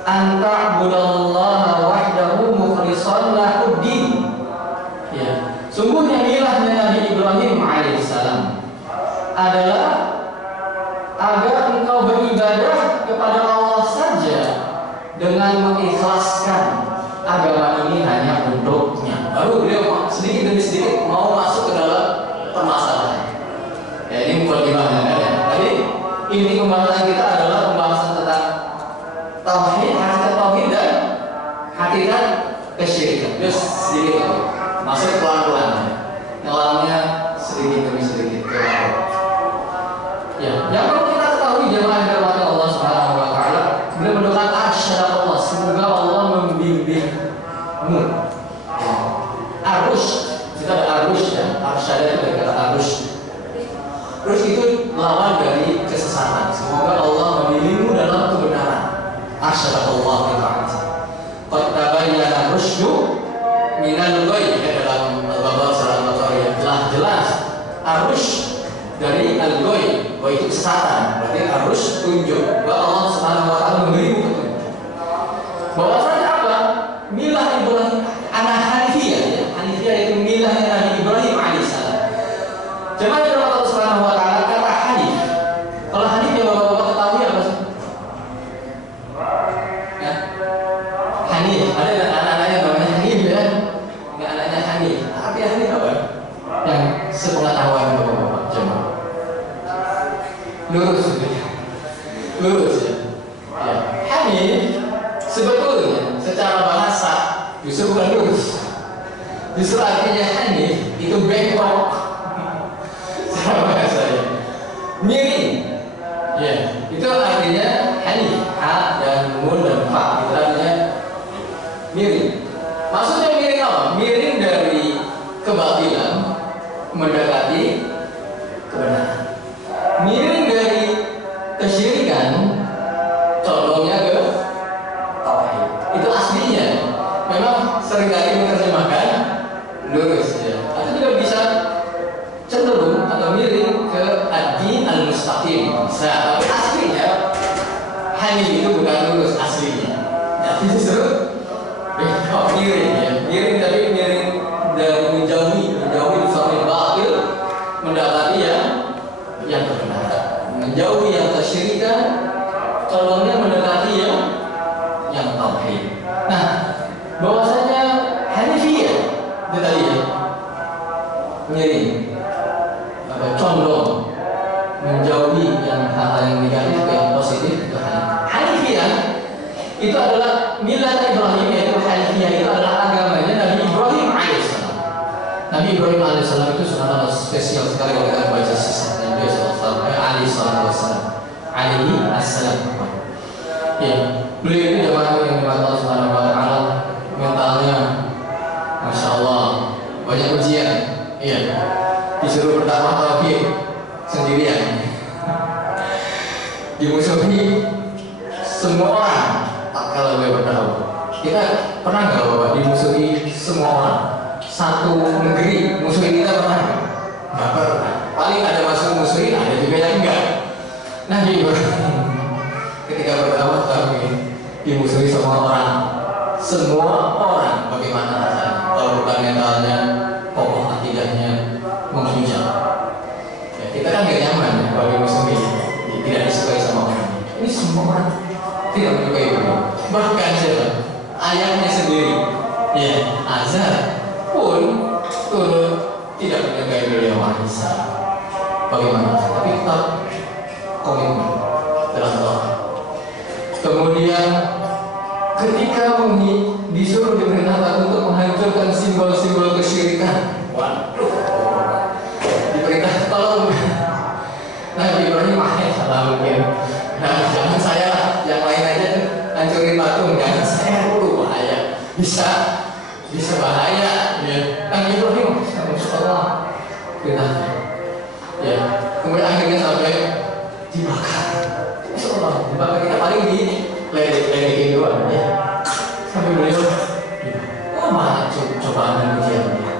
anta'budallaha wahdahu mukhlishan lahuddin. Ya, sungguhnya milahnya Nabi Ibrahim alaihissalam adalah agar engkau beribadah kepada Allah saja dengan mengikhlaskan agama ini hanya untuknya. Baru beliau sedikit demi sedikit mau masuk ke dalam permasalahan. Ya, ini mukadimahnya ya. Tadi inti pembahasan kita adalah pembahasan tentang tauhid, hakikat tauhid dan hakikat kesyirikan. Terus sedikit lagi. Masuk pelan-pelan, ngelamnya sedikit demi sedikit. Ya, yang perlu kita ketahui jemaah yang dirahmati Allah Subhanahu wa taala, beliau mendoakan arsyad Allah, semoga Allah membimbingmu. Arus, kita ada arus ya, arsyad itu dari kata arus. Terus itu lawan dari kesesatan. Semoga Allah membimbingmu dalam kebenaran. Arsyad Allah taala. Qad tabayyana rusydu minal ghayy, dalam Al-Baqarah surah Al-Baqarah telah jelas arus dari al-ghayy, itu kesesatan. Berarti arus tunjuk bahwa Allah Subhanahu wa taala memberimu petunjuk. Bahwasanya apa? Milah Ibrahim, anak Hanifiyah ya. Hanifiyah itu milahnya Nabi Ibrahim alaihissalam. Jemaah yang Allah Subhanahu wa taala kata Hanif. Kalau Hanif yang Bapak-bapak ketahui apa sih? Ya. Hanif, ada anak-anaknya namanya Hanif ya. Enggak anaknya Hanif. Tapi Hanif apa? Yang sepengetahuan Bapak-bapak jemaah. Lurus ya. Lurus ya. Ya. Hanif sebetulnya secara bahasa justru bukan lurus. Justru artinya Hanif itu bengkok. Secara bahasa ya. Miring. Ya, itu artinya Hanif. Ha dan nun dan fa itu artinya miring. Maksudnya miring apa? Miring dari kebatilan mendekati kebenaran. Miring dari kesyirikan condongnya ke tauhid. Itu aslinya. Memang seringkali menerjemahkan lurus ya. Atau juga bisa cenderung atau miring ke ad-din al-mustaqim. Nah, tapi aslinya Hanif itu bukan lurus aslinya. Tapi justru miring ya. Miring tapi miring dari menjauhi dari batil mendapati yang kebenaran. Menjauhi yang kesyirikan, condongnya mendekati yang tauhid. Nah, bahwasanya Hanifiyah itu tadi ya, miring atau condong menjauhi yang hal yang negatif ke yang positif itu Hanifiyah. Itu adalah milah Ibrahim, yaitu Hanifiyah itu adalah agamanya Nabi Ibrahim alaihissalam. Nabi Ibrahim alaihissalam itu sangat spesial sekali kalau kita baca sisanya Nabi alaihissalam. Ya, beliau itu jemaah yang dimana Allah Subhanahu wa taala mentalnya, masya Allah, banyak ujian. Iya, disuruh berdakwah tauhid sendirian, dimusuhi semua orang. Tak kalau beliau berdakwah, kita pernah nggak Bapak dimusuhi semua orang? Satu negeri musuhin kita pernah? Nggak pernah. Paling ada masuk musuhin, ada juga yang enggak. Nah, ketika berdakwah tauhid dimusuhi semua orang, bagaimana rasanya? Kalau bukan mentalnya tidak menyukai beliau. Bahkan siapa? Ayahnya sendiri, ya, Azhar pun turut tidak menyukai beliau alaihissalam. Bagaimana? Tapi tetap komitmen dalam doa. Kemudian ketika disuruh diperintahkan untuk menghancurkan simbol-simbol kesyirikan, waduh, diperintah tolong Nabi Ibrahim alaihissalam mungkin. Nah, jangan saya lah, yang lain aja hancurin patung, jangan saya dulu, bahaya, bisa bahaya, ya. Nabi Ibrahim, Allah, perintahnya, ya. Kemudian akhirnya sampai dibakar, dibakar kita paling di ledekin doang, ya. Sampai beliau, mana cobaan dan ujiannya,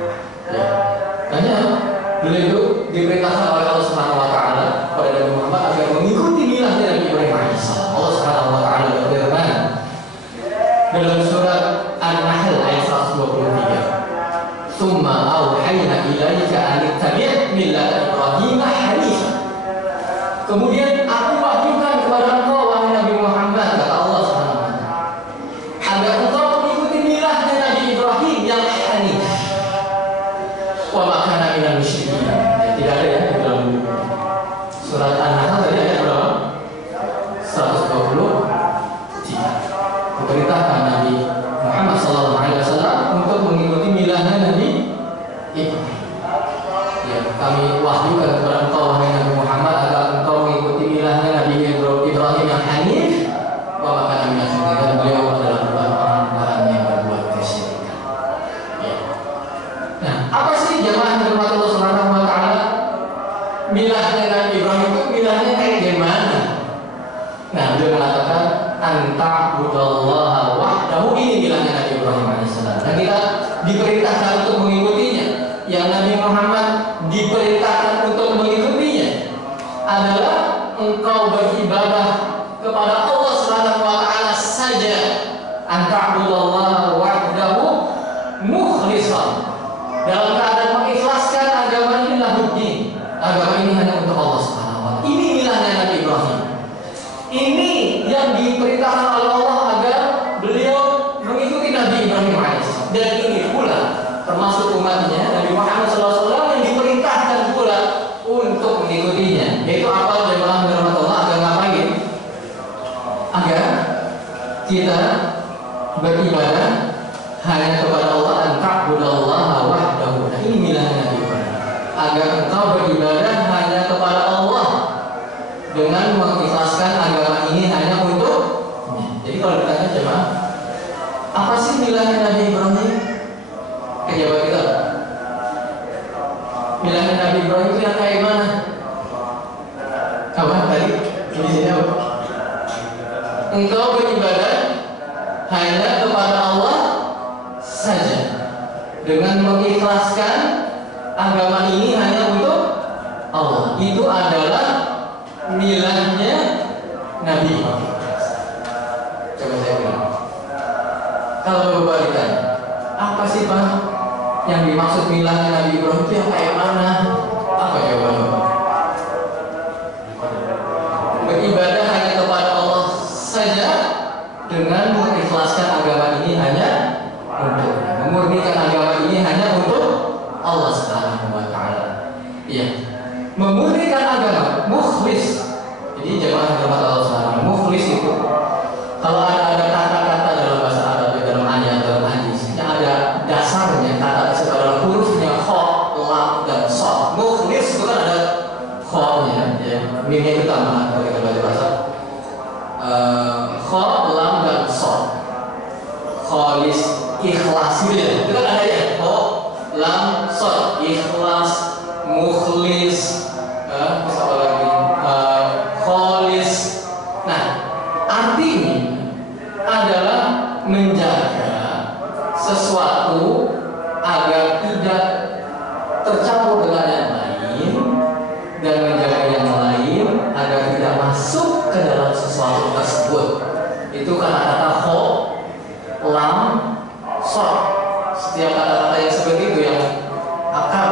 ya. Hanya beliau itu diperintahkan oleh Allah Subhanahu Wa Taala pada Nabi Muhammad agar mengikuti milahnya Nabi Ibrahim alaihissalam. Allah Subhanahu Wa Taala berfirman dalam surat An-Nahl ayat 123, "Tsumma auhayna ilaika an ittabi' millata Ibrahim hanifan." Kemudian aku wahyukan kepada engkau wahai Nabi Muhammad, kata Allah Subhanahu Wa Taala, agar engkau mengikuti milahnya Nabi Ibrahim yang hanif. Wa ma kana minal musyrikin. Tidak ada ya di dalam surat An-Nahl tadi ayat berapa? 123. Diperintahkan Nabi Muhammad SAW untuk mengikuti milahnya Nabi Ibrahim. Ya, kami wahyukan kepada engkau wahai Nabi Muhammad agar engkau mengikuti milahnya Nabi Ibrahim yang hanif. Wa ma kana minal musyrikin, dan beliau adalah bukan orang-orang yang berbuat kesyirikan. Ya. Nah, apa sih jamaah hormat Allah Subhanahu Wa Taala? Milahnya Nabi Ibrahim itu milahnya kayak gimana? Nah, beliau mengatakan anta'budallaha wahdahu, ini milahnya Nabi Ibrahim alaihissalam. Dan kita diperintahkan untuk mengikutinya. Yang Nabi Muhammad diperintahkan untuk mengikutinya adalah engkau beribadah kepada Allah Subhanahu Wa Taala saja. Anta'budallaha wahdahu mukhlishan, dalam keadaan mengikhlaskan agama ini lahuddin. Agama ini hanya untuk Allah Subhanahu Wa Taala. Ini milahnya Nabi Ibrahim. Ini yang diperintahkan oleh Allah agar beliau mengikuti Nabi Ibrahim alaihissalam. Dan ini pula termasuk umatnya Nabi Muhammad SAW yang diperintahkan pula untuk mengikutinya. Yaitu apa? Jemaah rahmat Allah, agar ngapain? Agar kita beribadah hanya kepada Allah, anta'budallaha wahdahu. Nah, ini milahnya Nabi Ibrahim, agar engkau beribadah hanya kepada Allah dengan mengikhlaskan agama ini hanya untuk. Jadi kalau ditanya jemaah, apa sih milahnya Nabi Ibrahim? Jawab kita, milahnya Nabi Ibrahim itu yang kayak mana? Apa tadi? Ini sini apa? Engkau beribadah hanya kepada Allah saja dengan mengikhlaskan agama ini hanya untuk Allah. Itu adalah milahnya Nabi Ibrahim. Coba saya bilang, kalau berbalikan, apa sih Pak yang dimaksud milahnya Nabi Ibrahim itu yang kayak mana? Apa jawabannya? Beribadah hanya kepada Allah saja dengan mengikhlaskan agama ini hanya untuk, memurnikan agama ini hanya untuk Allah Subhanahu Wa Taala. Iya, memurnikan agama, mukhlis. Jadi jemaah hormat Allah Subhanahu, mukhlis itu kalau ada kata-kata dalam bahasa Arab, dalam ayat, dalam hadis, yang ada dasarnya kata tersebut adalah hurufnya kha, lam, dan shad. Mukhlis itu kan ada kha-nya, ya, mimnya itu tambahan kalau kita baca bahasa. Kha, lam, dan shad. Khalis, ikhlas gitu ya. Itu kan ada ya, kha, lam, shad, ikhlas, mukhlis, apa lagi? Khalis. Nah, artinya adalah menjaga sesuatu agar tidak tercampur dengan yang lain, dan menjaga yang lain agar tidak masuk ke dalam sesuatu tersebut. Itu kata-kata kha, lam, shad. Setiap kata-kata yang seperti itu, yang akar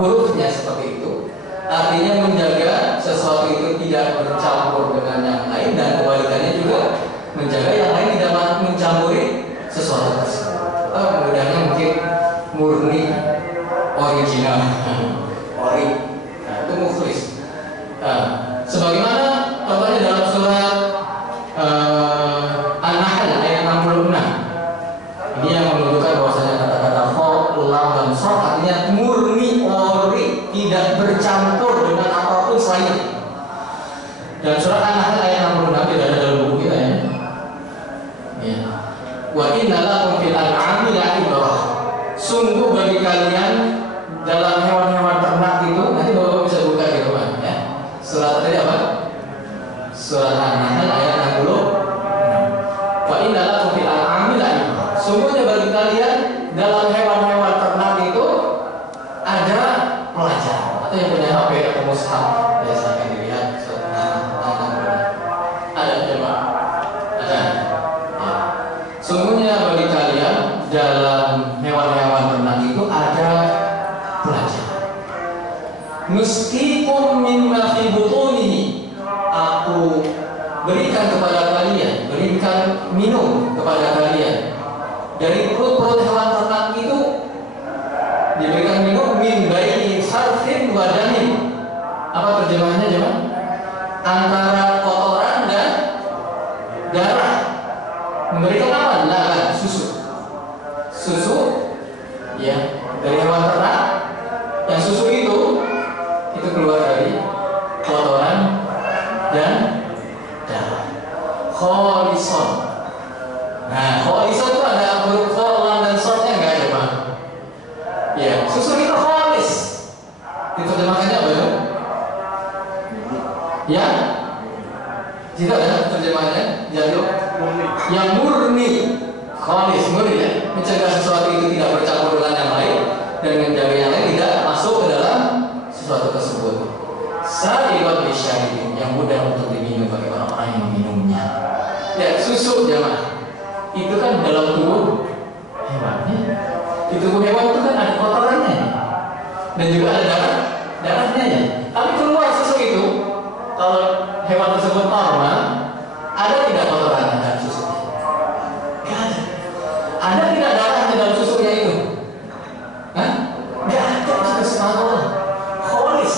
hurufnya seperti itu, artinya menjaga sesuatu itu tidak bercampur dengan yang lain, dan kebalikannya juga murni, original, ori. Nah, itu mukhlis. Sebagaimana contohnya dalam surat An-Nahl ayat 66. Ini yang menunjukkan bahwasanya kata-kata kha, lam dan shad artinya murni, ori, tidak bercampur dengan apapun selain. Dan surat An-Nahl ayat 66 tidak ada dalam buku kita ya. Ya. Wa inna lakum fil an'ami la'ibrah. Sungguh bagi kalian dalam hewan-hewan ternak itu, nanti Bapak bisa buka di rumah ya. Surat tadi apa? Surat An-Nahl ayat 66. Wa inna lakum fil an'ami la'ibrah. Sungguhnya bagi kalian dalam hewan-hewan ternak itu ada pelajaran. Atau yang punya HP atau mushaf biasa akan dilihat ada jemaah. Ada. Ya. Sungguhnya bagi kalian dalam hewan-hewan ternak itu ada pelajaran. Nusqikum mimma fi butunihi. Aku berikan kepada kalian, berikan minum kepada kalian dari perut-perut hewan ternak itu, diberikan minum min baini sarfin wa damin. Apa terjemahannya jemaah? Antara kotoran dan darah. Memberikan apa? Laban, susu. Susu ya, dari hewan ternak. Yang susu itu keluar dari kotoran dan darah. Kholison. Nah, kholison itu ada huruf kho, lam dan shadnya enggak ada, Pak? Ya, susu itu kholis. Diterjemahkannya apa ya? Ya? Tidak ada terjemahannya? Jatuh yang murni. Kholis, murni ya. Mencegah sesuatu itu tidak bercampur dengan yang lain dan menjaga yang lain tidak masuk ke dalam sesuatu tersebut. Sa'ibad bisyahidin, yang mudah untuk diminum bagi orang-orang yang meminumnya. Ya, susu jemaah. Itu kan dalam tubuh hewan. Di tubuh hewan itu kan ada kotorannya dan juga ada darahnya ya. Tapi keluar susu itu, kalau hewan tersebut normal, ada tidak kotorannya dalam susunya? Tidak ada. Ada tidak darahnya dalam susunya itu? Hah? Tidak ada. Subhanallah. Kholis.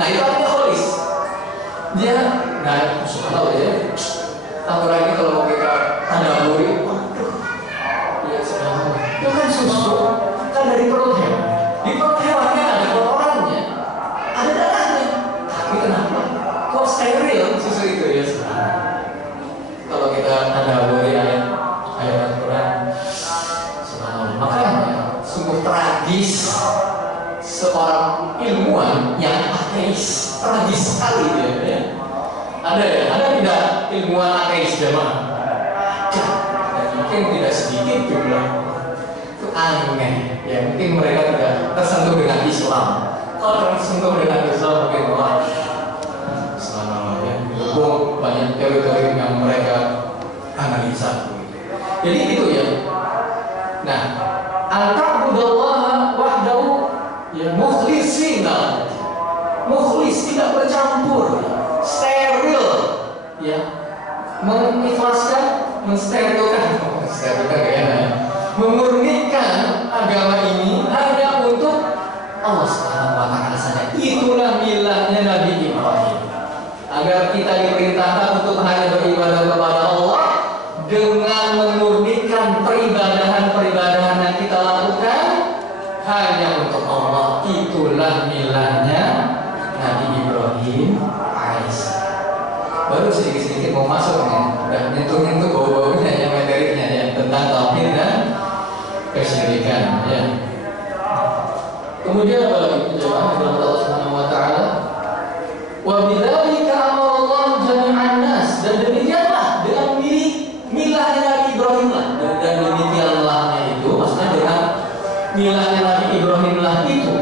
Nah itu artinya kholis. Dia, nah subhanallah ya. Apalagi kalau mau kita tadaburi, ya subhanallah. Itu kan susu, kan dari perut hewan. Di perut hewan kan ada kotorannya, ada darahnya. Tapi kenapa? Kok steril susu itu ya subhanallah. Kalau kita tadaburi ayat Al-Quran, subhanallah. Makanya sungguh tragis seorang ilmuwan yang ateis, tragis sekali dia ya. Ada ya? Ada tidak ilmuwan ateis jemaah? Ada. Dan mungkin tidak sedikit jumlah. Itu aneh. Ya mungkin mereka tidak tersentuh dengan Islam. Kalau tersentuh dengan Islam mungkin wah, subhanallah ya. Itu banyak teori-teori yang mereka analisa. Jadi itu ya. Nah, al-ta'budallaha wahdahu ya mukhlisina. Mukhlis, tidak bercampur, steril ya, mengikhlaskan, mensterilkan ya, memurnikan agama ini hanya untuk Allah Subhanahu wa Ta'ala saja. Itulah milahnya Nabi Ibrahim, agar kita diperintahkan untuk hanya beribadah kepada Allah dengan memurnikan peribadahan yang kita lakukan hanya untuk Allah. Itulah milahnya Nabi Ibrahim alaihissalam. Baru sedikit-sedikit mau masuk nih, udah nyentuh-nyentuh bau-baunya ya, materinya ya, tentang tauhid dan kesyirikan ya. Kemudian apa lagi jemaah dalam Allah Subhanahu wa Ta'ala? Wa bidzalika amarallahu jami'an nas, dan demikianlah dengan milahnya Nabi Ibrahim lah, dan demikianlahnya itu maksudnya dengan milahnya Nabi Ibrahim lah itu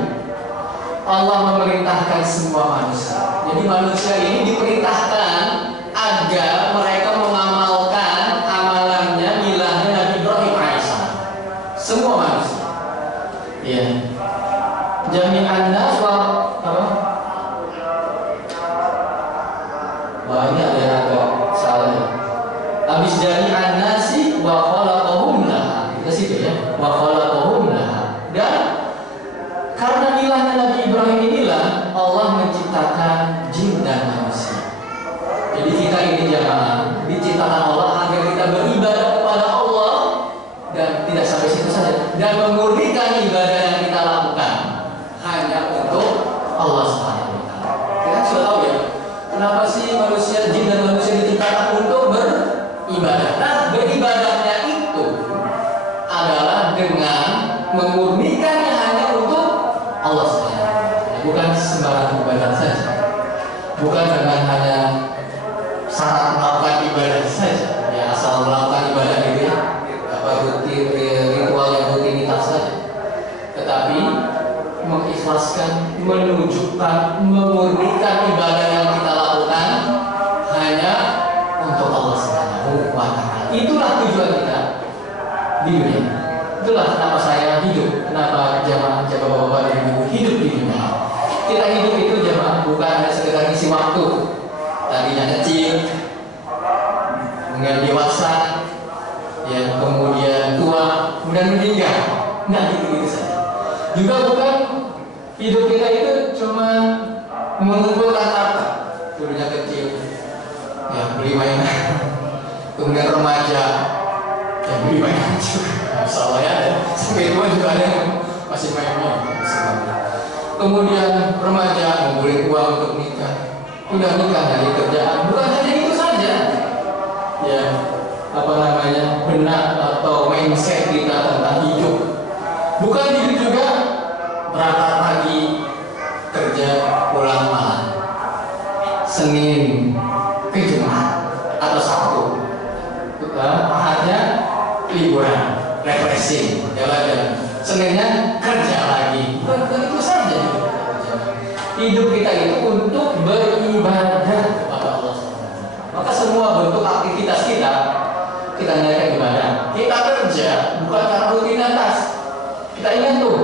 Allah memerintahkan semua manusia. Jadi manusia ini diperintahkan agar mereka mengamalkan amalannya milahnya Nabi Ibrahim alaihissalam. Semua manusia. Ya. Jami'an nas wa apa? Banyak yang agak salah. Habis jami'an nasi wa khalaqahum laha. Itu situ ya. Wa khalaqahum laha. Dan Karena ilahnya Nabi Ibrahim inilah Allah menciptakan jin dan manusia. Jadi kita ini jamaah diciptakan Allah agar kita beribadah kepada Allah, dan tidak sampai situ saja, dan memurnikan ibadah yang kita lakukan hanya untuk Allah Subhanahu wa taala. Kita sudah tahu ya, kenapa sih manusia, jin dan manusia diciptakan untuk beribadah. Nah, beribadahnya itu adalah dengan memurnikannya hanya untuk Allah Subhanahu wa taala. Bukan sembarang ibadah saja. Bukan dengan hanya syarat melakukan ibadah saja. Ya, asal melakukan ibadah itu ya, rutin, ritual yang rutinitas saja. Tetapi mengikhlaskan, menunjukkan, memurnikan ibadah yang kita lakukan hanya untuk Allah Subhanahu wa taala. Itulah tujuan kita di dunia. Itulah kenapa saya hidup, kenapa jamaah bapak-bapak dan ibu hidup di dunia. Kita hidup itu jamaah bukan hanya sekedar isi waktu. Tadinya kecil, kemudian dewasa, ya, kemudian tua, kemudian meninggal. Nah, gitu-gitu saja. Juga bukan hidup kita itu cuma mengumpulkan harta. Dulunya kecil, ya beli mainan. Kemudian remaja, ya beli mainan juga. Salah ya, sampai tua juga ada yang masih main-main. Kemudian remaja ngumpulin uang untuk nikah. Udah nikah dari kerjaan, bukan hanya itu saja. Ya, apa namanya, benak atau mindset kita tentang hidup. Bukan hidup juga berangkat pagi kerja, pulang malam, Senin ke Jumat atau Sabtu, Ahadnya liburan, refreshing, jalan-jalan, Seninnya kerja lagi. Bukan itu saja hidup kita itu untuk beribadah kepada Allah SWT. Maka semua bentuk aktivitas kita niatkan ibadah. Kita kerja bukan karena rutinitas. Kita ingat tuh,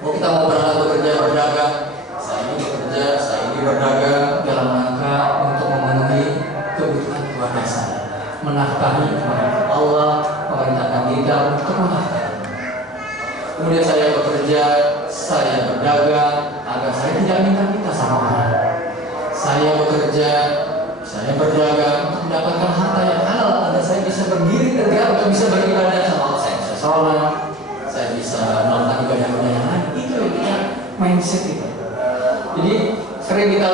kita mau berangkat bekerja, berdagang, saya ini bekerja, saya ini berdagang dalam rangka untuk memenuhi kebutuhan keluarga saya, menafkahi Allah, memerintahkan kita untuk menafkahi. Kemudian saya bekerja, saya berdagang agar saya tidak minta-minta sama orang. Saya bekerja, saya berdagang untuk mendapatkan harta yang halal agar saya bisa berdiri tegak untuk bisa beribadah sama Allah. Saya bisa sholat, saya bisa melakukan ibadah-ibadah yang lain. Itu ya mindset kita. Jadi sering kita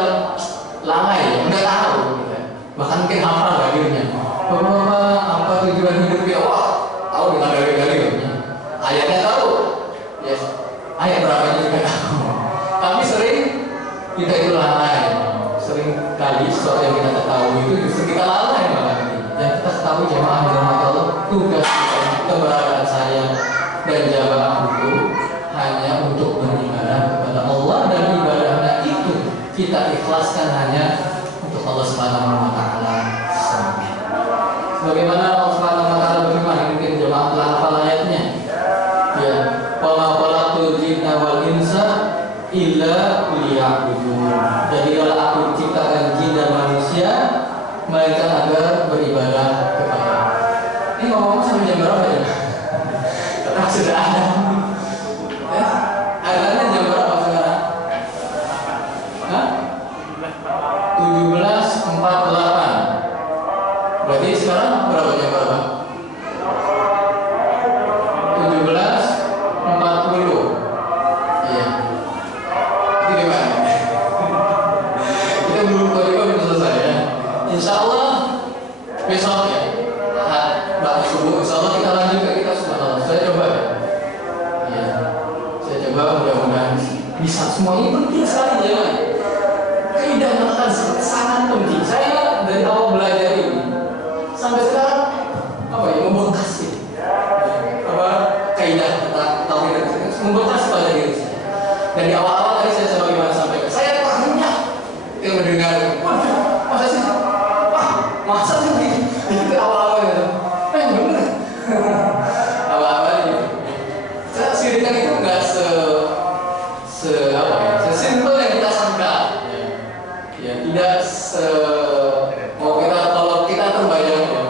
lalai, nggak tahu, gitu. Bahkan mungkin hafal dalilnya. Bapak, apa tujuan hidup ya? Wah, tahu dengan dalil-dalil. Ayatnya tahu, yes. Ayat berapa juga tahu. Tapi sering kita itu lalai. Sering kali sesuatu yang kita ketahui itu justru kita lalai malah ini. Dan kita ketahui jamaah dirahmati Allah, tugas kita, keberadaan saya dan jamaah itu hanya untuk beribadah kepada Allah, dan ibadahnya itu kita ikhlaskan hanya untuk Allah Subhanahu wa taala. Bagaimana Allah Subhanahu wa taala berfirman, mungkin jemaah telah hafal ayatnya. Ya, wa ma khalaqtul jinna wal insa illa liya'budun. Jadilah aku ciptakan jin dan manusia melainkan agar beribadah kepada. Ini ngomong sampai jam berapa ya? Karena sudah ada. Ya, adanya jam berapa sekarang? Hah? 17.48. Berarti sekarang berapa jam berapa? 17.40. Iya. Itu gimana? Kita belum selesai ya. Insya Allah besok ya. Bahkan subuh insya Allah kita lanjut ke kita subhanallah. Saya coba ya. Iya. Saya coba, mudah-mudahan bisa. Semua ini penting sekali ya. Keindahan akan sangat penting. Saya dari awal belajar ini sampai sekarang apa ya, membekas gitu. Apa kaidah tauhid membekas pada diri saya. Dari awal-awal tadi saya sebagaimana sampaikan, saya banyak yang mendengar, waduh, masa sih, wah, masa sih gitu awal-awal gitu. Bener. Awal-awal gitu. Sirikan itu nggak apa ya, sesimpel yang kita sangka. Ya, tidak kalau kita terbayang ya.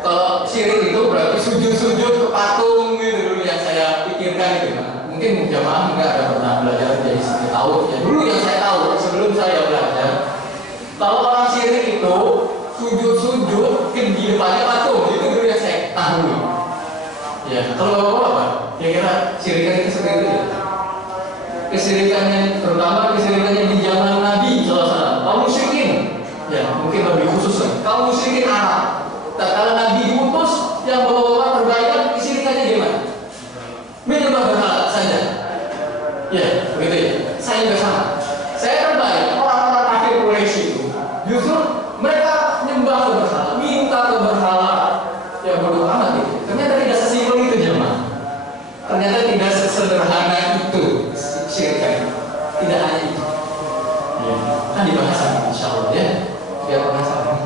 Kalau syirik itu berarti sujud ke patung gitu dulu yang saya pikirkan gitu. Mungkin jamaah enggak ada pernah belajar Ya, kalau bapak apa? Kira-kira syirikan itu seperti itu ya? Kesirikannya, terutama kesirikannya di zaman Nabi SAW. Kaum musyrikin, ya mungkin lebih khusus lah. Kaum musyrikin Arab. Tak kala Nabi diutus, yang bapak-bapak terbayang kesirikannya gimana? Menyembah berhala saja. Ya, begitu ya. Saya juga sama. Saya terbayang orang-orang kafir Quraisy itu, justru mereka nyembah ke berhala, minta ke berhala. Ya bodoh amat itu. Ternyata tidak sesimpel itu jemaah. Ternyata tidak sesederhana itu syirikan. Tidak hanya itu. Ya. Kan dibahas insya Allah ya. Biar penasaran.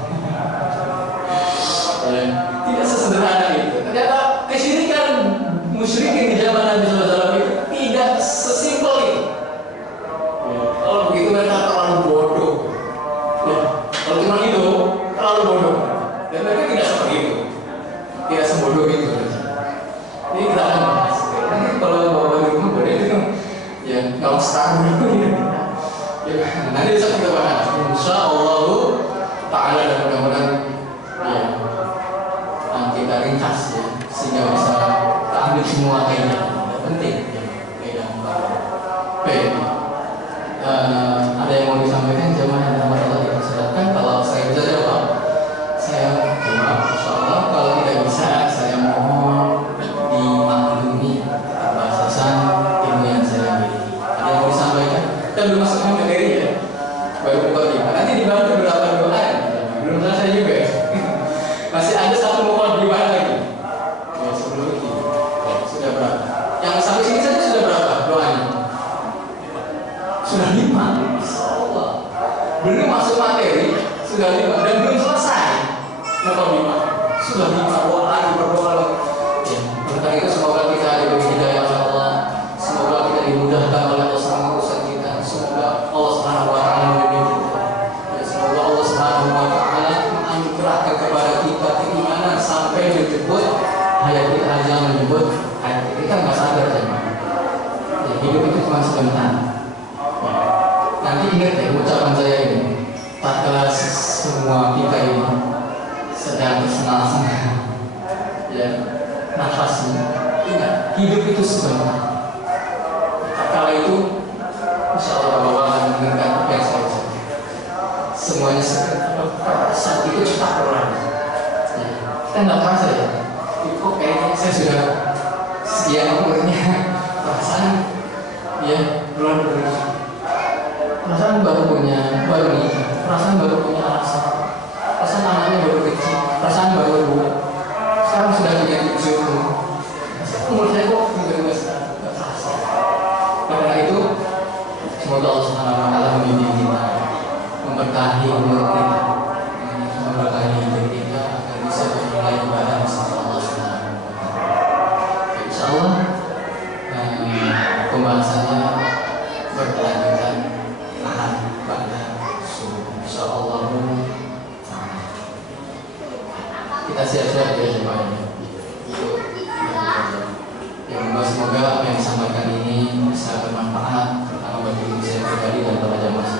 Ya. Tidak sesederhana itu. Ternyata kesyirikan musyrikin di zaman Nabi SAW itu tidak sesimpel itu. Ya. Kalau begitu mereka terlalu bodoh. Ya. Kalau cuma itu terlalu bodoh. Dan mereka tidak seperti itu. Tidak sebodoh itu. Ini kita akan bahas. Nanti kalau bawa di rumah boleh itu ya nggak usah dulu ya. Nanti bisa kita bahas. Insya Allah Taala dan mudah-mudahan ya kita ringkas ya sehingga bisa kita ambil semua kayaknya penting ya. Baik. Ada yang mau disampaikan jemaah yang nama Allah dipersilakan. Kalau saya bisa jawab, saya jawab. Insya Allah kalau tidak bisa saya mohon dimaklumi keterbatasan ilmu yang saya miliki. Ada yang mau disampaikan? Kita belum masuk ke materi ya, baru buka lima. Nanti dibantu beberapa doa ya. Belum selesai juga ya. Masih ada satu mohon di mana lagi? Ya sebelum itu ya, sudah berapa? Yang sampai sini saja sudah berapa doanya? Sudah 5. Insya Allah. Belum masuk materi sudah 5 dan belum selesai. Mohon 5. Sudah 5 doa lagi berdoa lagi. Ya, oleh itu semoga kita diberi hidayah oleh Allah. Semoga kita dimudahkan oleh Allah semua urusan kita. Semoga Allah Subhanahu wa taala membimbing kita. Ya, semoga Allah Subhanahu wa taala menganugerahkan kepada kita keimanan sampai dijemput hayat kita aja menyebut hayat kita nggak sadar teman. Ya, hidup itu cuma sebentar. Ya. Nanti ingat ya ucapan saya ini. Tak kala semua kita ini sedang bersenang-senang. Ya, nafasnya. Ingat, hidup itu sebentar. Tak kala itu, insya Allah Bapak akan mendengar apa yang saya ucapkan. Semuanya saat itu cepat berlalu. Ya, kita nggak terasa ya. Kok kayaknya saya sudah sekian umurnya. Perasaan, ya, berlalu. Perasaan baru nikah. Perasaan baru punya anak. Perasaan anaknya baru kecil. Perasaan baru dua. Sekarang sudah punya 7. Umur saya kok juga nggak terasa. Karena itu semoga Allah Subhanahu wa taala membimbing kita, memberkahi umur kita, memberkahi hidup kita agar bisa memulai ibadah bersama Allah Subhanahu wa taala. Insyaallah pembahasannya berkelanjutan lahan pada subuh. Insyaallah kita siap-siap ya semuanya. Semoga apa yang disampaikan ini bisa bermanfaat terutama bagi diri saya pribadi dan para jamaah.